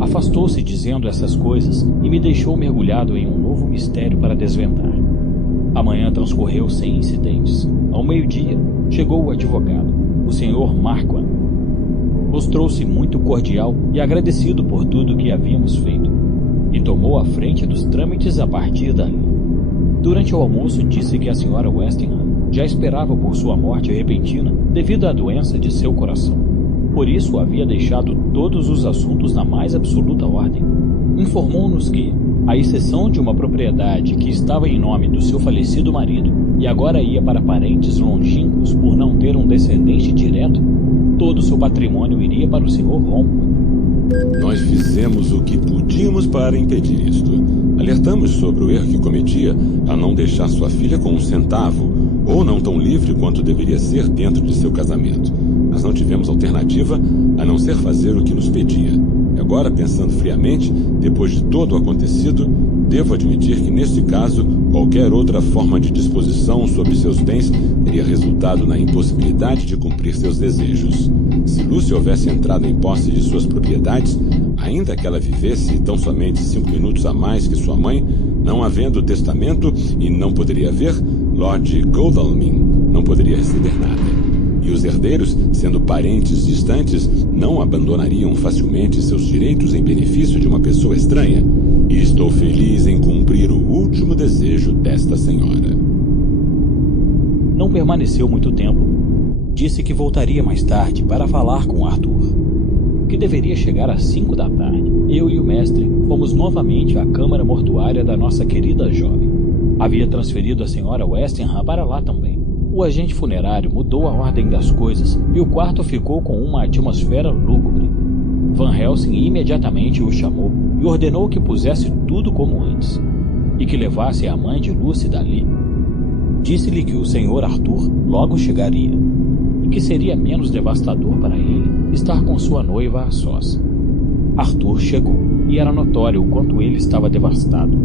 Afastou-se dizendo essas coisas e me deixou mergulhado em um novo mistério para desvendar. A manhã transcorreu sem incidentes. Ao meio-dia, chegou o advogado, o Sr. Marquand. Mostrou-se muito cordial e agradecido por tudo que havíamos feito, e tomou a frente dos trâmites a partir dali. Durante o almoço, disse que a Sra. Westingham já esperava por sua morte repentina devido à doença de seu coração. Por isso, havia deixado todos os assuntos na mais absoluta ordem. Informou-nos que, À exceção de uma propriedade que estava em nome do seu falecido marido e agora ia para parentes longínquos por não ter um descendente direto, todo o seu patrimônio iria para o Sr. Homewood. Nós fizemos o que podíamos para impedir isto. Alertamos sobre o erro que cometia a não deixar sua filha com um centavo, ou não tão livre quanto deveria ser dentro de seu casamento. Mas não tivemos alternativa a não ser fazer o que nos pedia. E agora, pensando friamente, depois de todo o acontecido, devo admitir que, neste caso, qualquer outra forma de disposição sobre seus bens teria resultado na impossibilidade de cumprir seus desejos. Se Lucy houvesse entrado em posse de suas propriedades, ainda que ela vivesse tão somente 5 minutos a mais que sua mãe, não havendo testamento e não poderia haver, Lord Godalming não poderia receber nada. E os herdeiros, sendo parentes distantes, não abandonariam facilmente seus direitos em benefício de uma pessoa estranha. E estou feliz em cumprir o último desejo desta senhora. Não permaneceu muito tempo. Disse que voltaria mais tarde para falar com Arthur, que deveria chegar às 5 da tarde. Eu e o mestre fomos novamente à câmara mortuária da nossa querida jovem. Havia transferido a senhora Westenham para lá também. O agente funerário mudou a ordem das coisas e o quarto ficou com uma atmosfera lúgubre. Van Helsing imediatamente o chamou e ordenou que pusesse tudo como antes e que levasse a mãe de Lucy dali. Disse-lhe que o Sr. Arthur logo chegaria e que seria menos devastador para ele estar com sua noiva a sós. Arthur chegou e era notório o quanto ele estava devastado.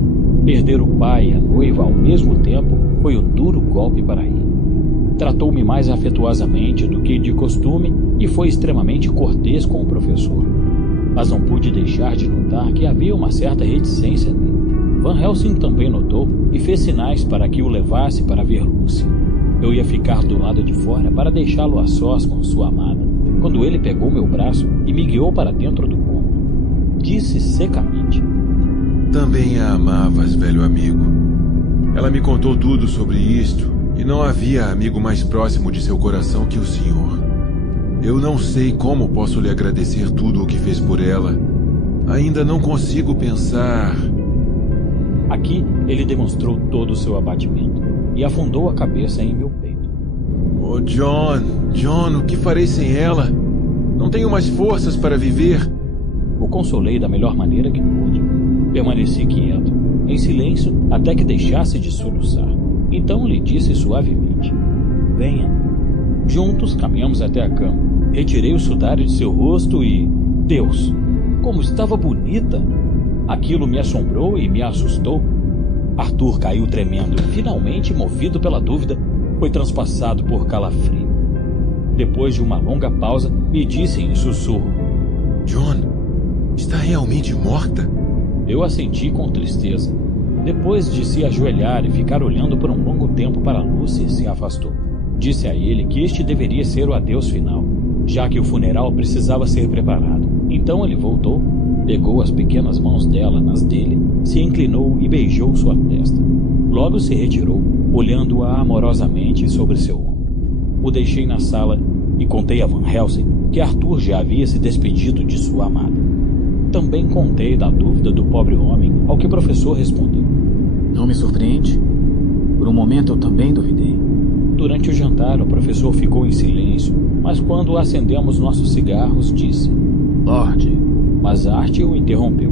Perder o pai e a noiva ao mesmo tempo foi um duro golpe para ele. Tratou-me mais afetuosamente do que de costume e foi extremamente cortês com o professor. Mas não pude deixar de notar que havia uma certa reticência nele. Van Helsing também notou e fez sinais para que o levasse para ver Lucy. Eu ia ficar do lado de fora para deixá-lo a sós com sua amada, quando ele pegou meu braço e me guiou para dentro do cômodo. Disse secamente: Também a amavas, velho amigo. Ela me contou tudo sobre isto, e não havia amigo mais próximo de seu coração que o senhor. Eu não sei como posso lhe agradecer tudo o que fez por ela. Ainda não consigo pensar... Aqui ele demonstrou todo o seu abatimento e afundou a cabeça em meu peito. Oh, John, o que farei sem ela? Não tenho mais forças para viver. O consolei da melhor maneira que pude. Permaneci quieto, em silêncio, até que deixasse de soluçar. Então lhe disse suavemente: Venha. Juntos caminhamos até a cama. Retirei o sudário de seu rosto e... Deus, como estava bonita! Aquilo me assombrou e me assustou. Arthur caiu tremendo e, finalmente, movido pela dúvida, foi transpassado por calafrio. Depois de uma longa pausa, me disse em sussurro: John, está realmente morta? Eu assenti com tristeza. Depois de se ajoelhar e ficar olhando por um longo tempo para Lucy, se afastou. Disse a ele que este deveria ser o adeus final, já que o funeral precisava ser preparado. Então ele voltou, pegou as pequenas mãos dela nas dele, se inclinou e beijou sua testa. Logo se retirou, olhando-a amorosamente sobre seu ombro. O deixei na sala e contei a Van Helsing que Arthur já havia se despedido de sua amada. Também contei da dúvida do pobre homem, ao que o professor respondeu: Não me surpreende. Por um momento eu também duvidei. Durante o jantar, o professor ficou em silêncio, mas quando acendemos nossos cigarros, disse: Lorde. Mas Art o interrompeu.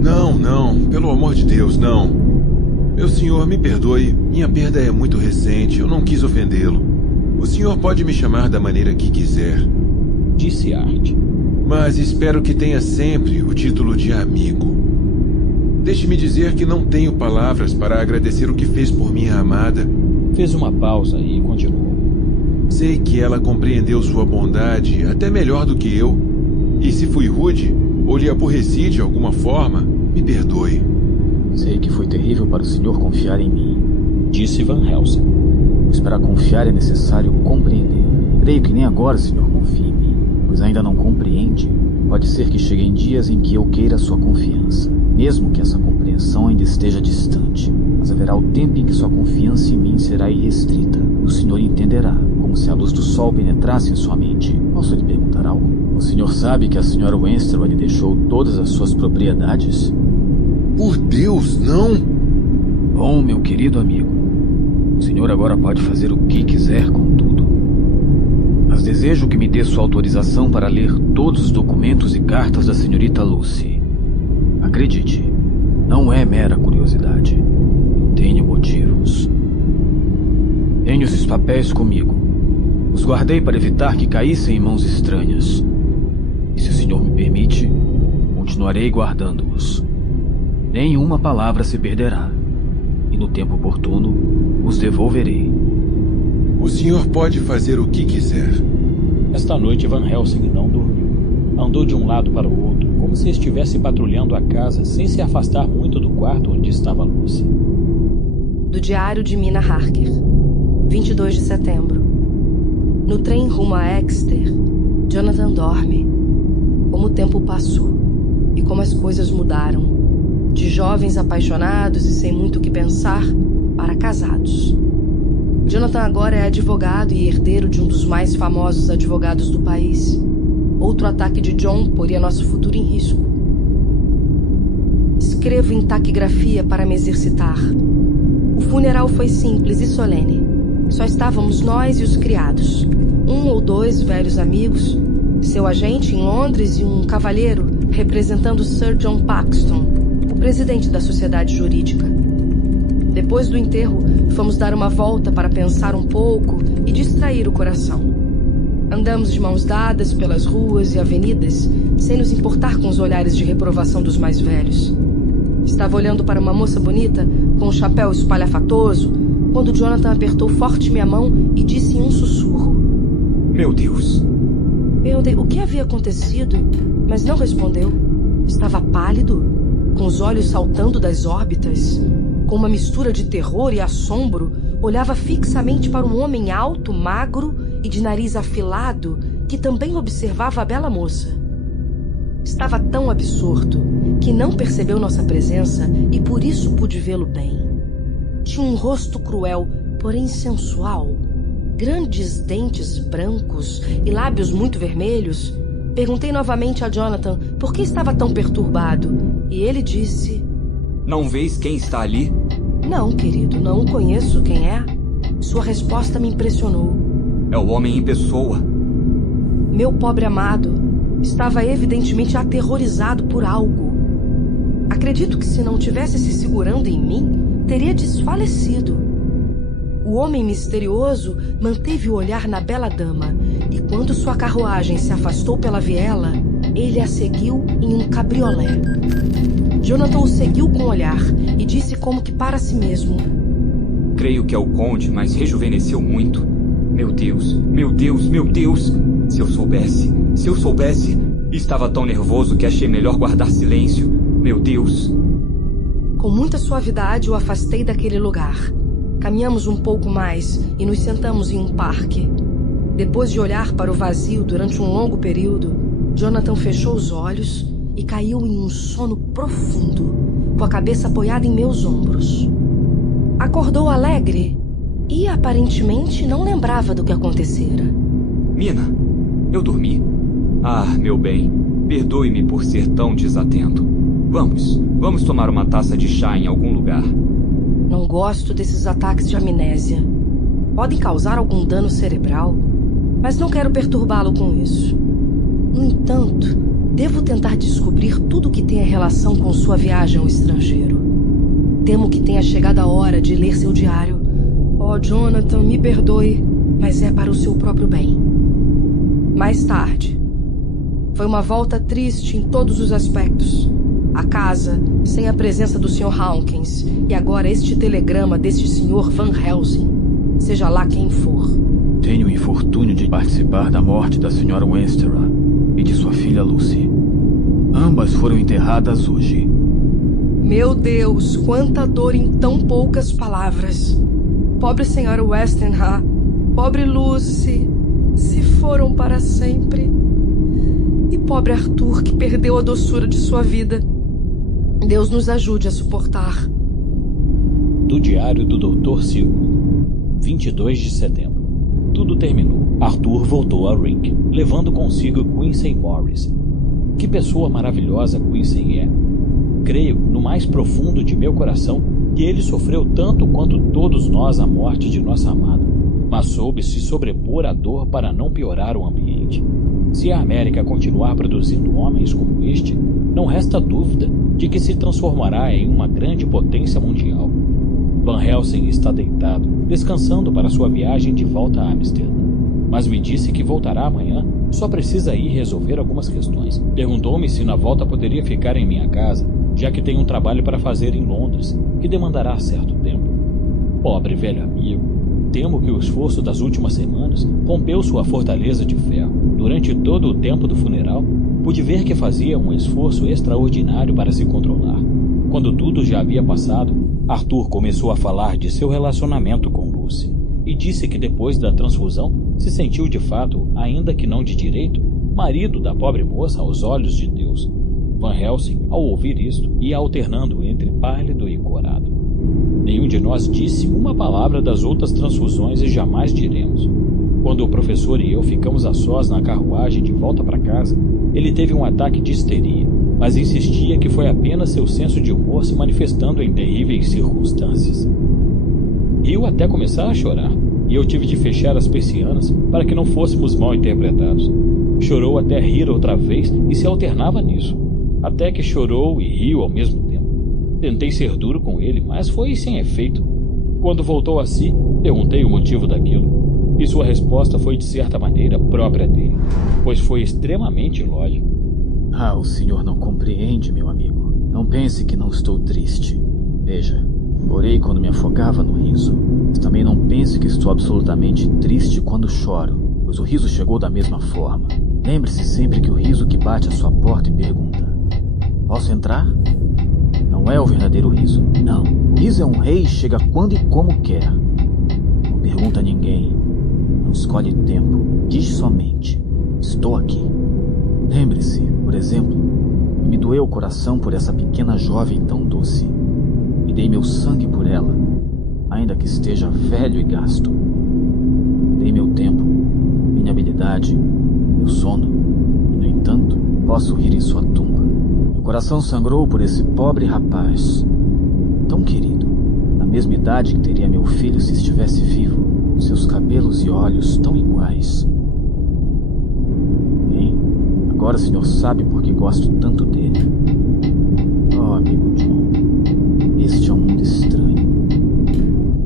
Não, pelo amor de Deus, não. Meu senhor, me perdoe, minha perda é muito recente, eu não quis ofendê-lo. O senhor pode me chamar da maneira que quiser, disse Art. Mas espero que tenha sempre o título de amigo. Deixe-me dizer que não tenho palavras para agradecer o que fez por minha amada. Fez uma pausa e continuou. Sei que ela compreendeu sua bondade até melhor do que eu. E se fui rude, ou lhe aborreci de alguma forma, me perdoe. Sei que foi terrível para o senhor confiar em mim, disse Van Helsing. Mas para confiar é necessário compreender. Creio que nem agora o senhor confia em mim, pois ainda não compreende. Pode ser que cheguem dias em que eu queira sua confiança, mesmo que essa compreensão ainda esteja distante. Mas haverá o tempo em que sua confiança em mim será irrestrita. E o senhor entenderá, como se a luz do sol penetrasse em sua mente. Posso lhe perguntar algo? O senhor sabe que a senhora Wenstrel lhe deixou todas as suas propriedades? Por Deus, não! Bom, meu querido amigo, o senhor agora pode fazer o que quiser com tudo. Mas desejo que me dê sua autorização para ler todos os documentos e cartas da senhorita Lucy. Acredite, não é mera curiosidade. Eu tenho motivos. Tenho esses papéis comigo. Os guardei para evitar que caíssem em mãos estranhas. E se o senhor me permite, continuarei guardando-os. Nenhuma palavra se perderá. E no tempo oportuno, os devolverei. O senhor pode fazer o que quiser. Esta noite Van Helsing não dormiu. Andou de um lado para o outro, como se estivesse patrulhando a casa sem se afastar muito do quarto onde estava Lucy. Do diário de Mina Harker, 22 de setembro. No trem rumo a Exeter, Jonathan dorme. Como o tempo passou e como as coisas mudaram. De jovens apaixonados e sem muito o que pensar, para casados. Jonathan agora é advogado e herdeiro de um dos mais famosos advogados do país. Outro ataque de John poria nosso futuro em risco. Escrevo em taquigrafia para me exercitar. O funeral foi simples e solene. Só estávamos nós e os criados. 1 ou 2 velhos amigos, seu agente em Londres e um cavalheiro representando Sir John Paxton, o presidente da sociedade jurídica. Depois do enterro, fomos dar uma volta para pensar um pouco e distrair o coração. Andamos de mãos dadas pelas ruas e avenidas, sem nos importar com os olhares de reprovação dos mais velhos. Estava olhando para uma moça bonita, com um chapéu espalhafatoso, quando Jonathan apertou forte minha mão e disse em um sussurro: Meu Deus! Perguntei o que havia acontecido, mas não respondeu. Estava pálido, com os olhos saltando das órbitas. Com uma mistura de terror e assombro, olhava fixamente para um homem alto, magro e de nariz afilado, que também observava a bela moça. Estava tão absorto que não percebeu nossa presença e por isso pude vê-lo bem. Tinha um rosto cruel, porém sensual, grandes dentes brancos e lábios muito vermelhos. Perguntei novamente a Jonathan por que estava tão perturbado, e ele disse: Não vês quem está ali? Não, querido, não conheço quem é. Sua resposta me impressionou. É o homem em pessoa. Meu pobre amado estava evidentemente aterrorizado por algo. Acredito que se não tivesse se segurando em mim, teria desfalecido. O homem misterioso manteve o olhar na bela dama, e quando sua carruagem se afastou pela viela, ele a seguiu em um cabriolé. Jonathan o seguiu com o olhar e disse como que para si mesmo: Creio que é o conde, mas rejuvenesceu muito. Meu Deus, meu Deus, meu Deus! Se eu soubesse... Estava tão nervoso que achei melhor guardar silêncio. Meu Deus! Com muita suavidade o afastei daquele lugar. Caminhamos um pouco mais e nos sentamos em um parque. Depois de olhar para o vazio durante um longo período, Jonathan fechou os olhos e caiu em um sono profundo, com a cabeça apoiada em meus ombros. Acordou alegre e, aparentemente, não lembrava do que acontecera. Mina, eu dormi. Ah, meu bem, perdoe-me por ser tão desatento. Vamos tomar uma taça de chá em algum lugar. Não gosto desses ataques de amnésia. Podem causar algum dano cerebral, mas não quero perturbá-lo com isso. No entanto, devo tentar descobrir tudo o que tenha relação com sua viagem ao estrangeiro. Temo que tenha chegado a hora de ler seu diário. Oh, Jonathan, me perdoe, mas é para o seu próprio bem. Mais tarde. Foi uma volta triste em todos os aspectos. A casa, sem a presença do Sr. Hawkins, e agora este telegrama deste Sr. Van Helsing, seja lá quem for. Tenho o infortúnio de participar da morte da Sra. Wenstera e de sua filha Lucy. Ambas foram enterradas hoje. Meu Deus, quanta dor em tão poucas palavras. Pobre Sra. Westenra, pobre Lucy, se foram para sempre. E pobre Arthur, que perdeu a doçura de sua vida. Deus nos ajude a suportar. Do diário do Dr. Silwood, 22 de setembro. Tudo terminou. Arthur voltou a Rick, levando consigo Quincy Morris. Que pessoa maravilhosa Quincy é. Creio, no mais profundo de meu coração, que ele sofreu tanto quanto todos nós a morte de nossa amada, mas soube se sobrepor à dor para não piorar o ambiente. Se a América continuar produzindo homens como este, não resta dúvida de que se transformará em uma grande potência mundial. Van Helsing está deitado, descansando para sua viagem de volta a Amsterdã, mas me disse que voltará amanhã, só precisa ir resolver algumas questões. Perguntou-me se na volta poderia ficar em minha casa, já que tem um trabalho para fazer em Londres, que demandará certo tempo. Pobre velho amigo, temo que o esforço das últimas semanas rompeu sua fortaleza de ferro. Durante todo o tempo do funeral, pude ver que fazia um esforço extraordinário para se controlar. Quando tudo já havia passado, Arthur começou a falar de seu relacionamento com Lucy e disse que depois da transfusão se sentiu de fato, ainda que não de direito, marido da pobre moça aos olhos de Deus. Van Helsing, ao ouvir isto, ia alternando entre pálido e corado. Nenhum de nós disse uma palavra das outras transfusões e jamais diremos. Quando o professor e eu ficamos a sós na carruagem de volta para casa, ele teve um ataque de histeria, mas insistia que foi apenas seu senso de humor se manifestando em terríveis circunstâncias. Riu até começar a chorar, e eu tive de fechar as persianas para que não fôssemos mal interpretados. Chorou até rir outra vez e se alternava nisso, até que chorou e riu ao mesmo tempo. Tentei ser duro com ele, mas foi sem efeito. Quando voltou a si, perguntei o motivo daquilo, e sua resposta foi de certa maneira própria dele, pois foi extremamente ilógica. Ah, o senhor não compreende, meu amigo. Não pense que não estou triste. Veja, orei quando me afogava no riso. Mas também não pense que estou absolutamente triste quando choro, pois o riso chegou da mesma forma. Lembre-se sempre que o riso que bate à sua porta e pergunta: posso entrar? Não é o verdadeiro riso. Não. O riso é um rei e chega quando e como quer. Não pergunta a ninguém. Não escolhe tempo. Diz somente: estou aqui. Lembre-se, por exemplo, que me doeu o coração por essa pequena jovem tão doce. E dei meu sangue por ela, ainda que esteja velho e gasto. Dei meu tempo, minha habilidade, meu sono. E, no entanto, posso rir em sua tumba. Meu coração sangrou por esse pobre rapaz, tão querido, da mesma idade que teria meu filho se estivesse vivo, com seus cabelos e olhos tão iguais. Bem, agora o senhor sabe por que gosto tanto dele. Oh, amigo John, este é um mundo estranho.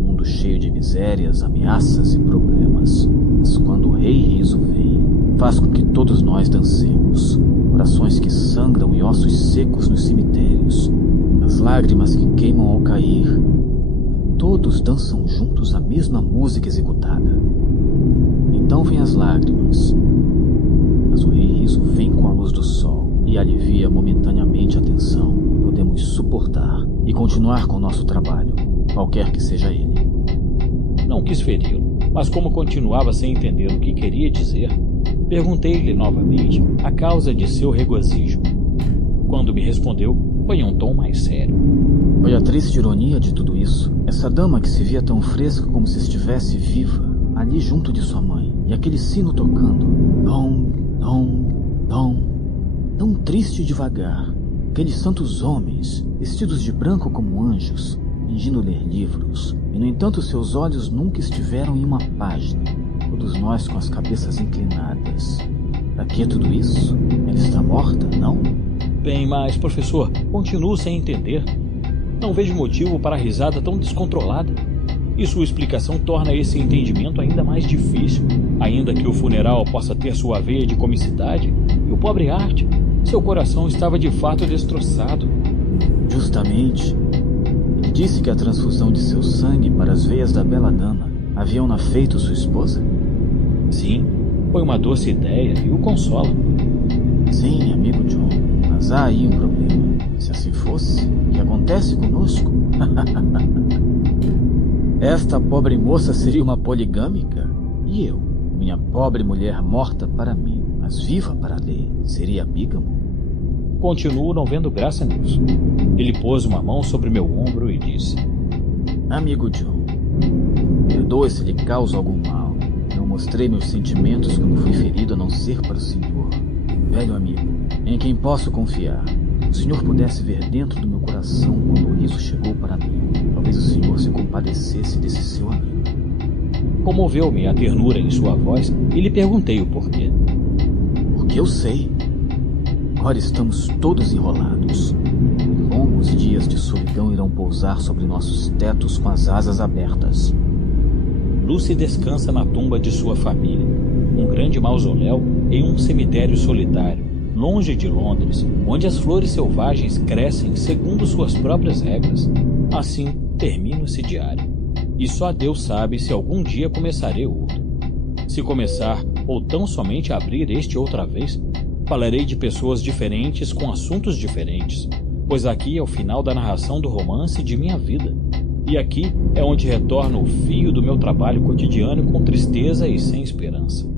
Um mundo cheio de misérias, ameaças e problemas. Mas quando o Rei Riso vem, faz com que todos nós dancemos. Corações que sangram e ossos secos nos cemitérios. As lágrimas que queimam ao cair. Todos dançam juntos a mesma música executada. Então vêm as lágrimas. Mas o Rei Riso vem com a luz do sol e alivia momentaneamente a tensão. Podemos suportar e continuar com o nosso trabalho, qualquer que seja ele. Não quis feri-lo, mas como continuava sem entender o que queria dizer, perguntei-lhe novamente a causa de seu regozijo. Quando me respondeu, foi em um tom mais sério. Foi a triste ironia de tudo isso. Essa dama que se via tão fresca como se estivesse viva, ali junto de sua mãe, e aquele sino tocando, dom, dom, dom, tão triste e devagar. Aqueles santos homens, vestidos de branco como anjos, fingindo ler livros, e no entanto seus olhos nunca estiveram em uma página, todos nós com as cabeças inclinadas. Pra que tudo isso? Ela está morta, não? Bem, mas, professor, continuo sem entender. Não vejo motivo para a risada tão descontrolada. E sua explicação torna esse entendimento ainda mais difícil, ainda que o funeral possa ter sua veia de comicidade, e o pobre Art, seu coração estava de fato destroçado. Justamente. Ele disse que a transfusão de seu sangue para as veias da bela dama haviam-na feito sua esposa? Sim, foi uma doce ideia e o consola. Sim, amigo John, mas há aí um problema. Se assim fosse, o que acontece conosco? Esta pobre moça seria uma poligâmica? E eu, minha pobre mulher morta para mim, mas viva para a lei, seria bígamo? Continuo não vendo graça nisso. Ele pôs uma mão sobre meu ombro e disse: Amigo John, perdoe se lhe causo algum mal. Não mostrei meus sentimentos quando fui ferido a não ser para o senhor. Velho amigo, em quem posso confiar. o senhor pudesse ver dentro do meu coração quando isso chegou para mim, talvez o senhor se compadecesse desse seu amigo. Comoveu-me a ternura em sua voz e lhe perguntei o porquê. Porque eu sei. Agora estamos todos enrolados. Longos dias de solidão irão pousar sobre nossos tetos com as asas abertas. Lucy descansa na tumba de sua família, um grande mausoléu em um cemitério solitário, longe de Londres, onde as flores selvagens crescem segundo suas próprias regras. Assim termino esse diário. E só Deus sabe se algum dia começarei outro. Se começar, ou tão somente abrir este outra vez, falarei de pessoas diferentes com assuntos diferentes, pois aqui é o final da narração do romance de minha vida. E aqui é onde retorna o fio do meu trabalho cotidiano com tristeza e sem esperança.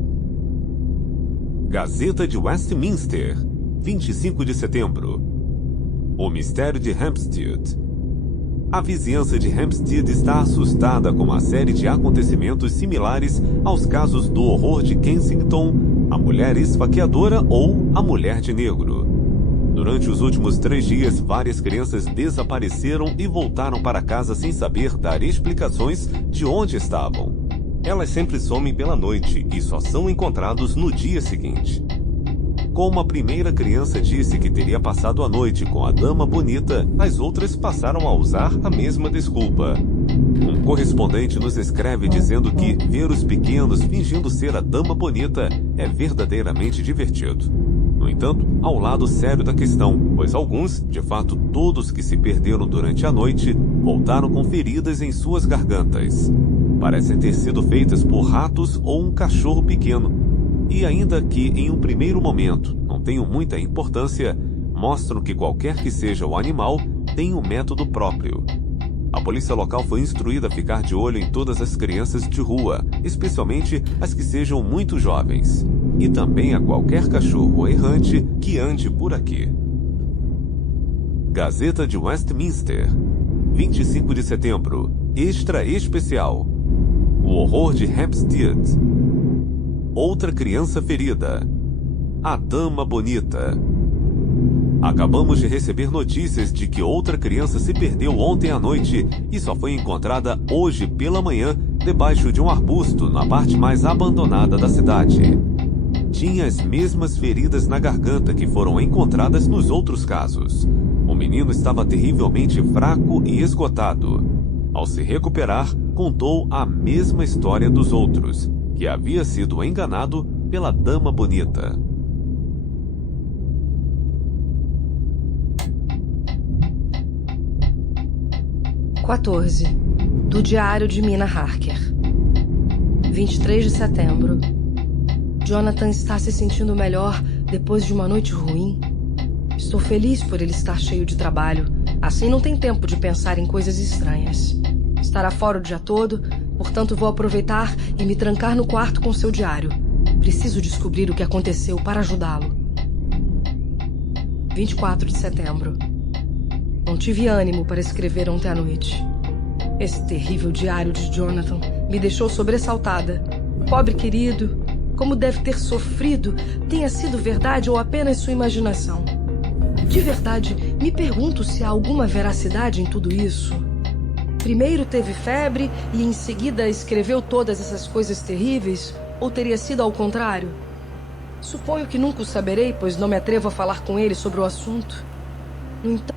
Gazeta de Westminster, 25 de setembro. O mistério de Hampstead. A vizinhança de Hampstead está assustada com uma série de acontecimentos similares aos casos do horror de Kensington, a mulher esfaqueadora ou a mulher de negro. Durante os últimos 3 dias, várias crianças desapareceram e voltaram para casa sem saber dar explicações de onde estavam. Elas sempre somem pela noite e só são encontrados no dia seguinte. Como a primeira criança disse que teria passado a noite com a Dama Bonita, as outras passaram a usar a mesma desculpa. Um correspondente nos escreve dizendo que ver os pequenos fingindo ser a Dama Bonita é verdadeiramente divertido. No entanto, há um lado sério da questão, pois alguns, de fato todos que se perderam durante a noite, voltaram com feridas em suas gargantas. Parecem ter sido feitas por ratos ou um cachorro pequeno. E ainda que, em um primeiro momento, não tenham muita importância, mostram que qualquer que seja o animal, tem um método próprio. A polícia local foi instruída a ficar de olho em todas as crianças de rua, especialmente as que sejam muito jovens, e também a qualquer cachorro errante que ande por aqui. Gazeta de Westminster, 25 de setembro, extra especial. O horror de Hampstead. Outra criança ferida. A Dama Bonita. Acabamos de receber notícias de que outra criança se perdeu ontem à noite e só foi encontrada hoje pela manhã debaixo de um arbusto na parte mais abandonada da cidade. Tinha as mesmas feridas na garganta que foram encontradas nos outros casos. O menino estava terrivelmente fraco e esgotado. Ao se recuperar, contou a mesma história dos outros, que havia sido enganado pela Dama Bonita. Do Diário de Mina Harker. 23 de setembro. Jonathan está se sentindo melhor depois de uma noite ruim. Estou feliz por ele estar cheio de trabalho. Assim não tem tempo de pensar em coisas estranhas. Estará fora o dia todo, portanto vou aproveitar e me trancar no quarto com seu diário. Preciso descobrir o que aconteceu para ajudá-lo. 24 de setembro. Não tive ânimo para escrever ontem à noite. Esse terrível diário de Jonathan me deixou sobressaltada. Pobre querido, como deve ter sofrido, tenha sido verdade ou apenas sua imaginação. De verdade, me pergunto se há alguma veracidade em tudo isso. Primeiro teve febre e em seguida escreveu todas essas coisas terríveis, ou teria sido ao contrário? Suponho que nunca o saberei, pois não me atrevo a falar com ele sobre o assunto. No entanto,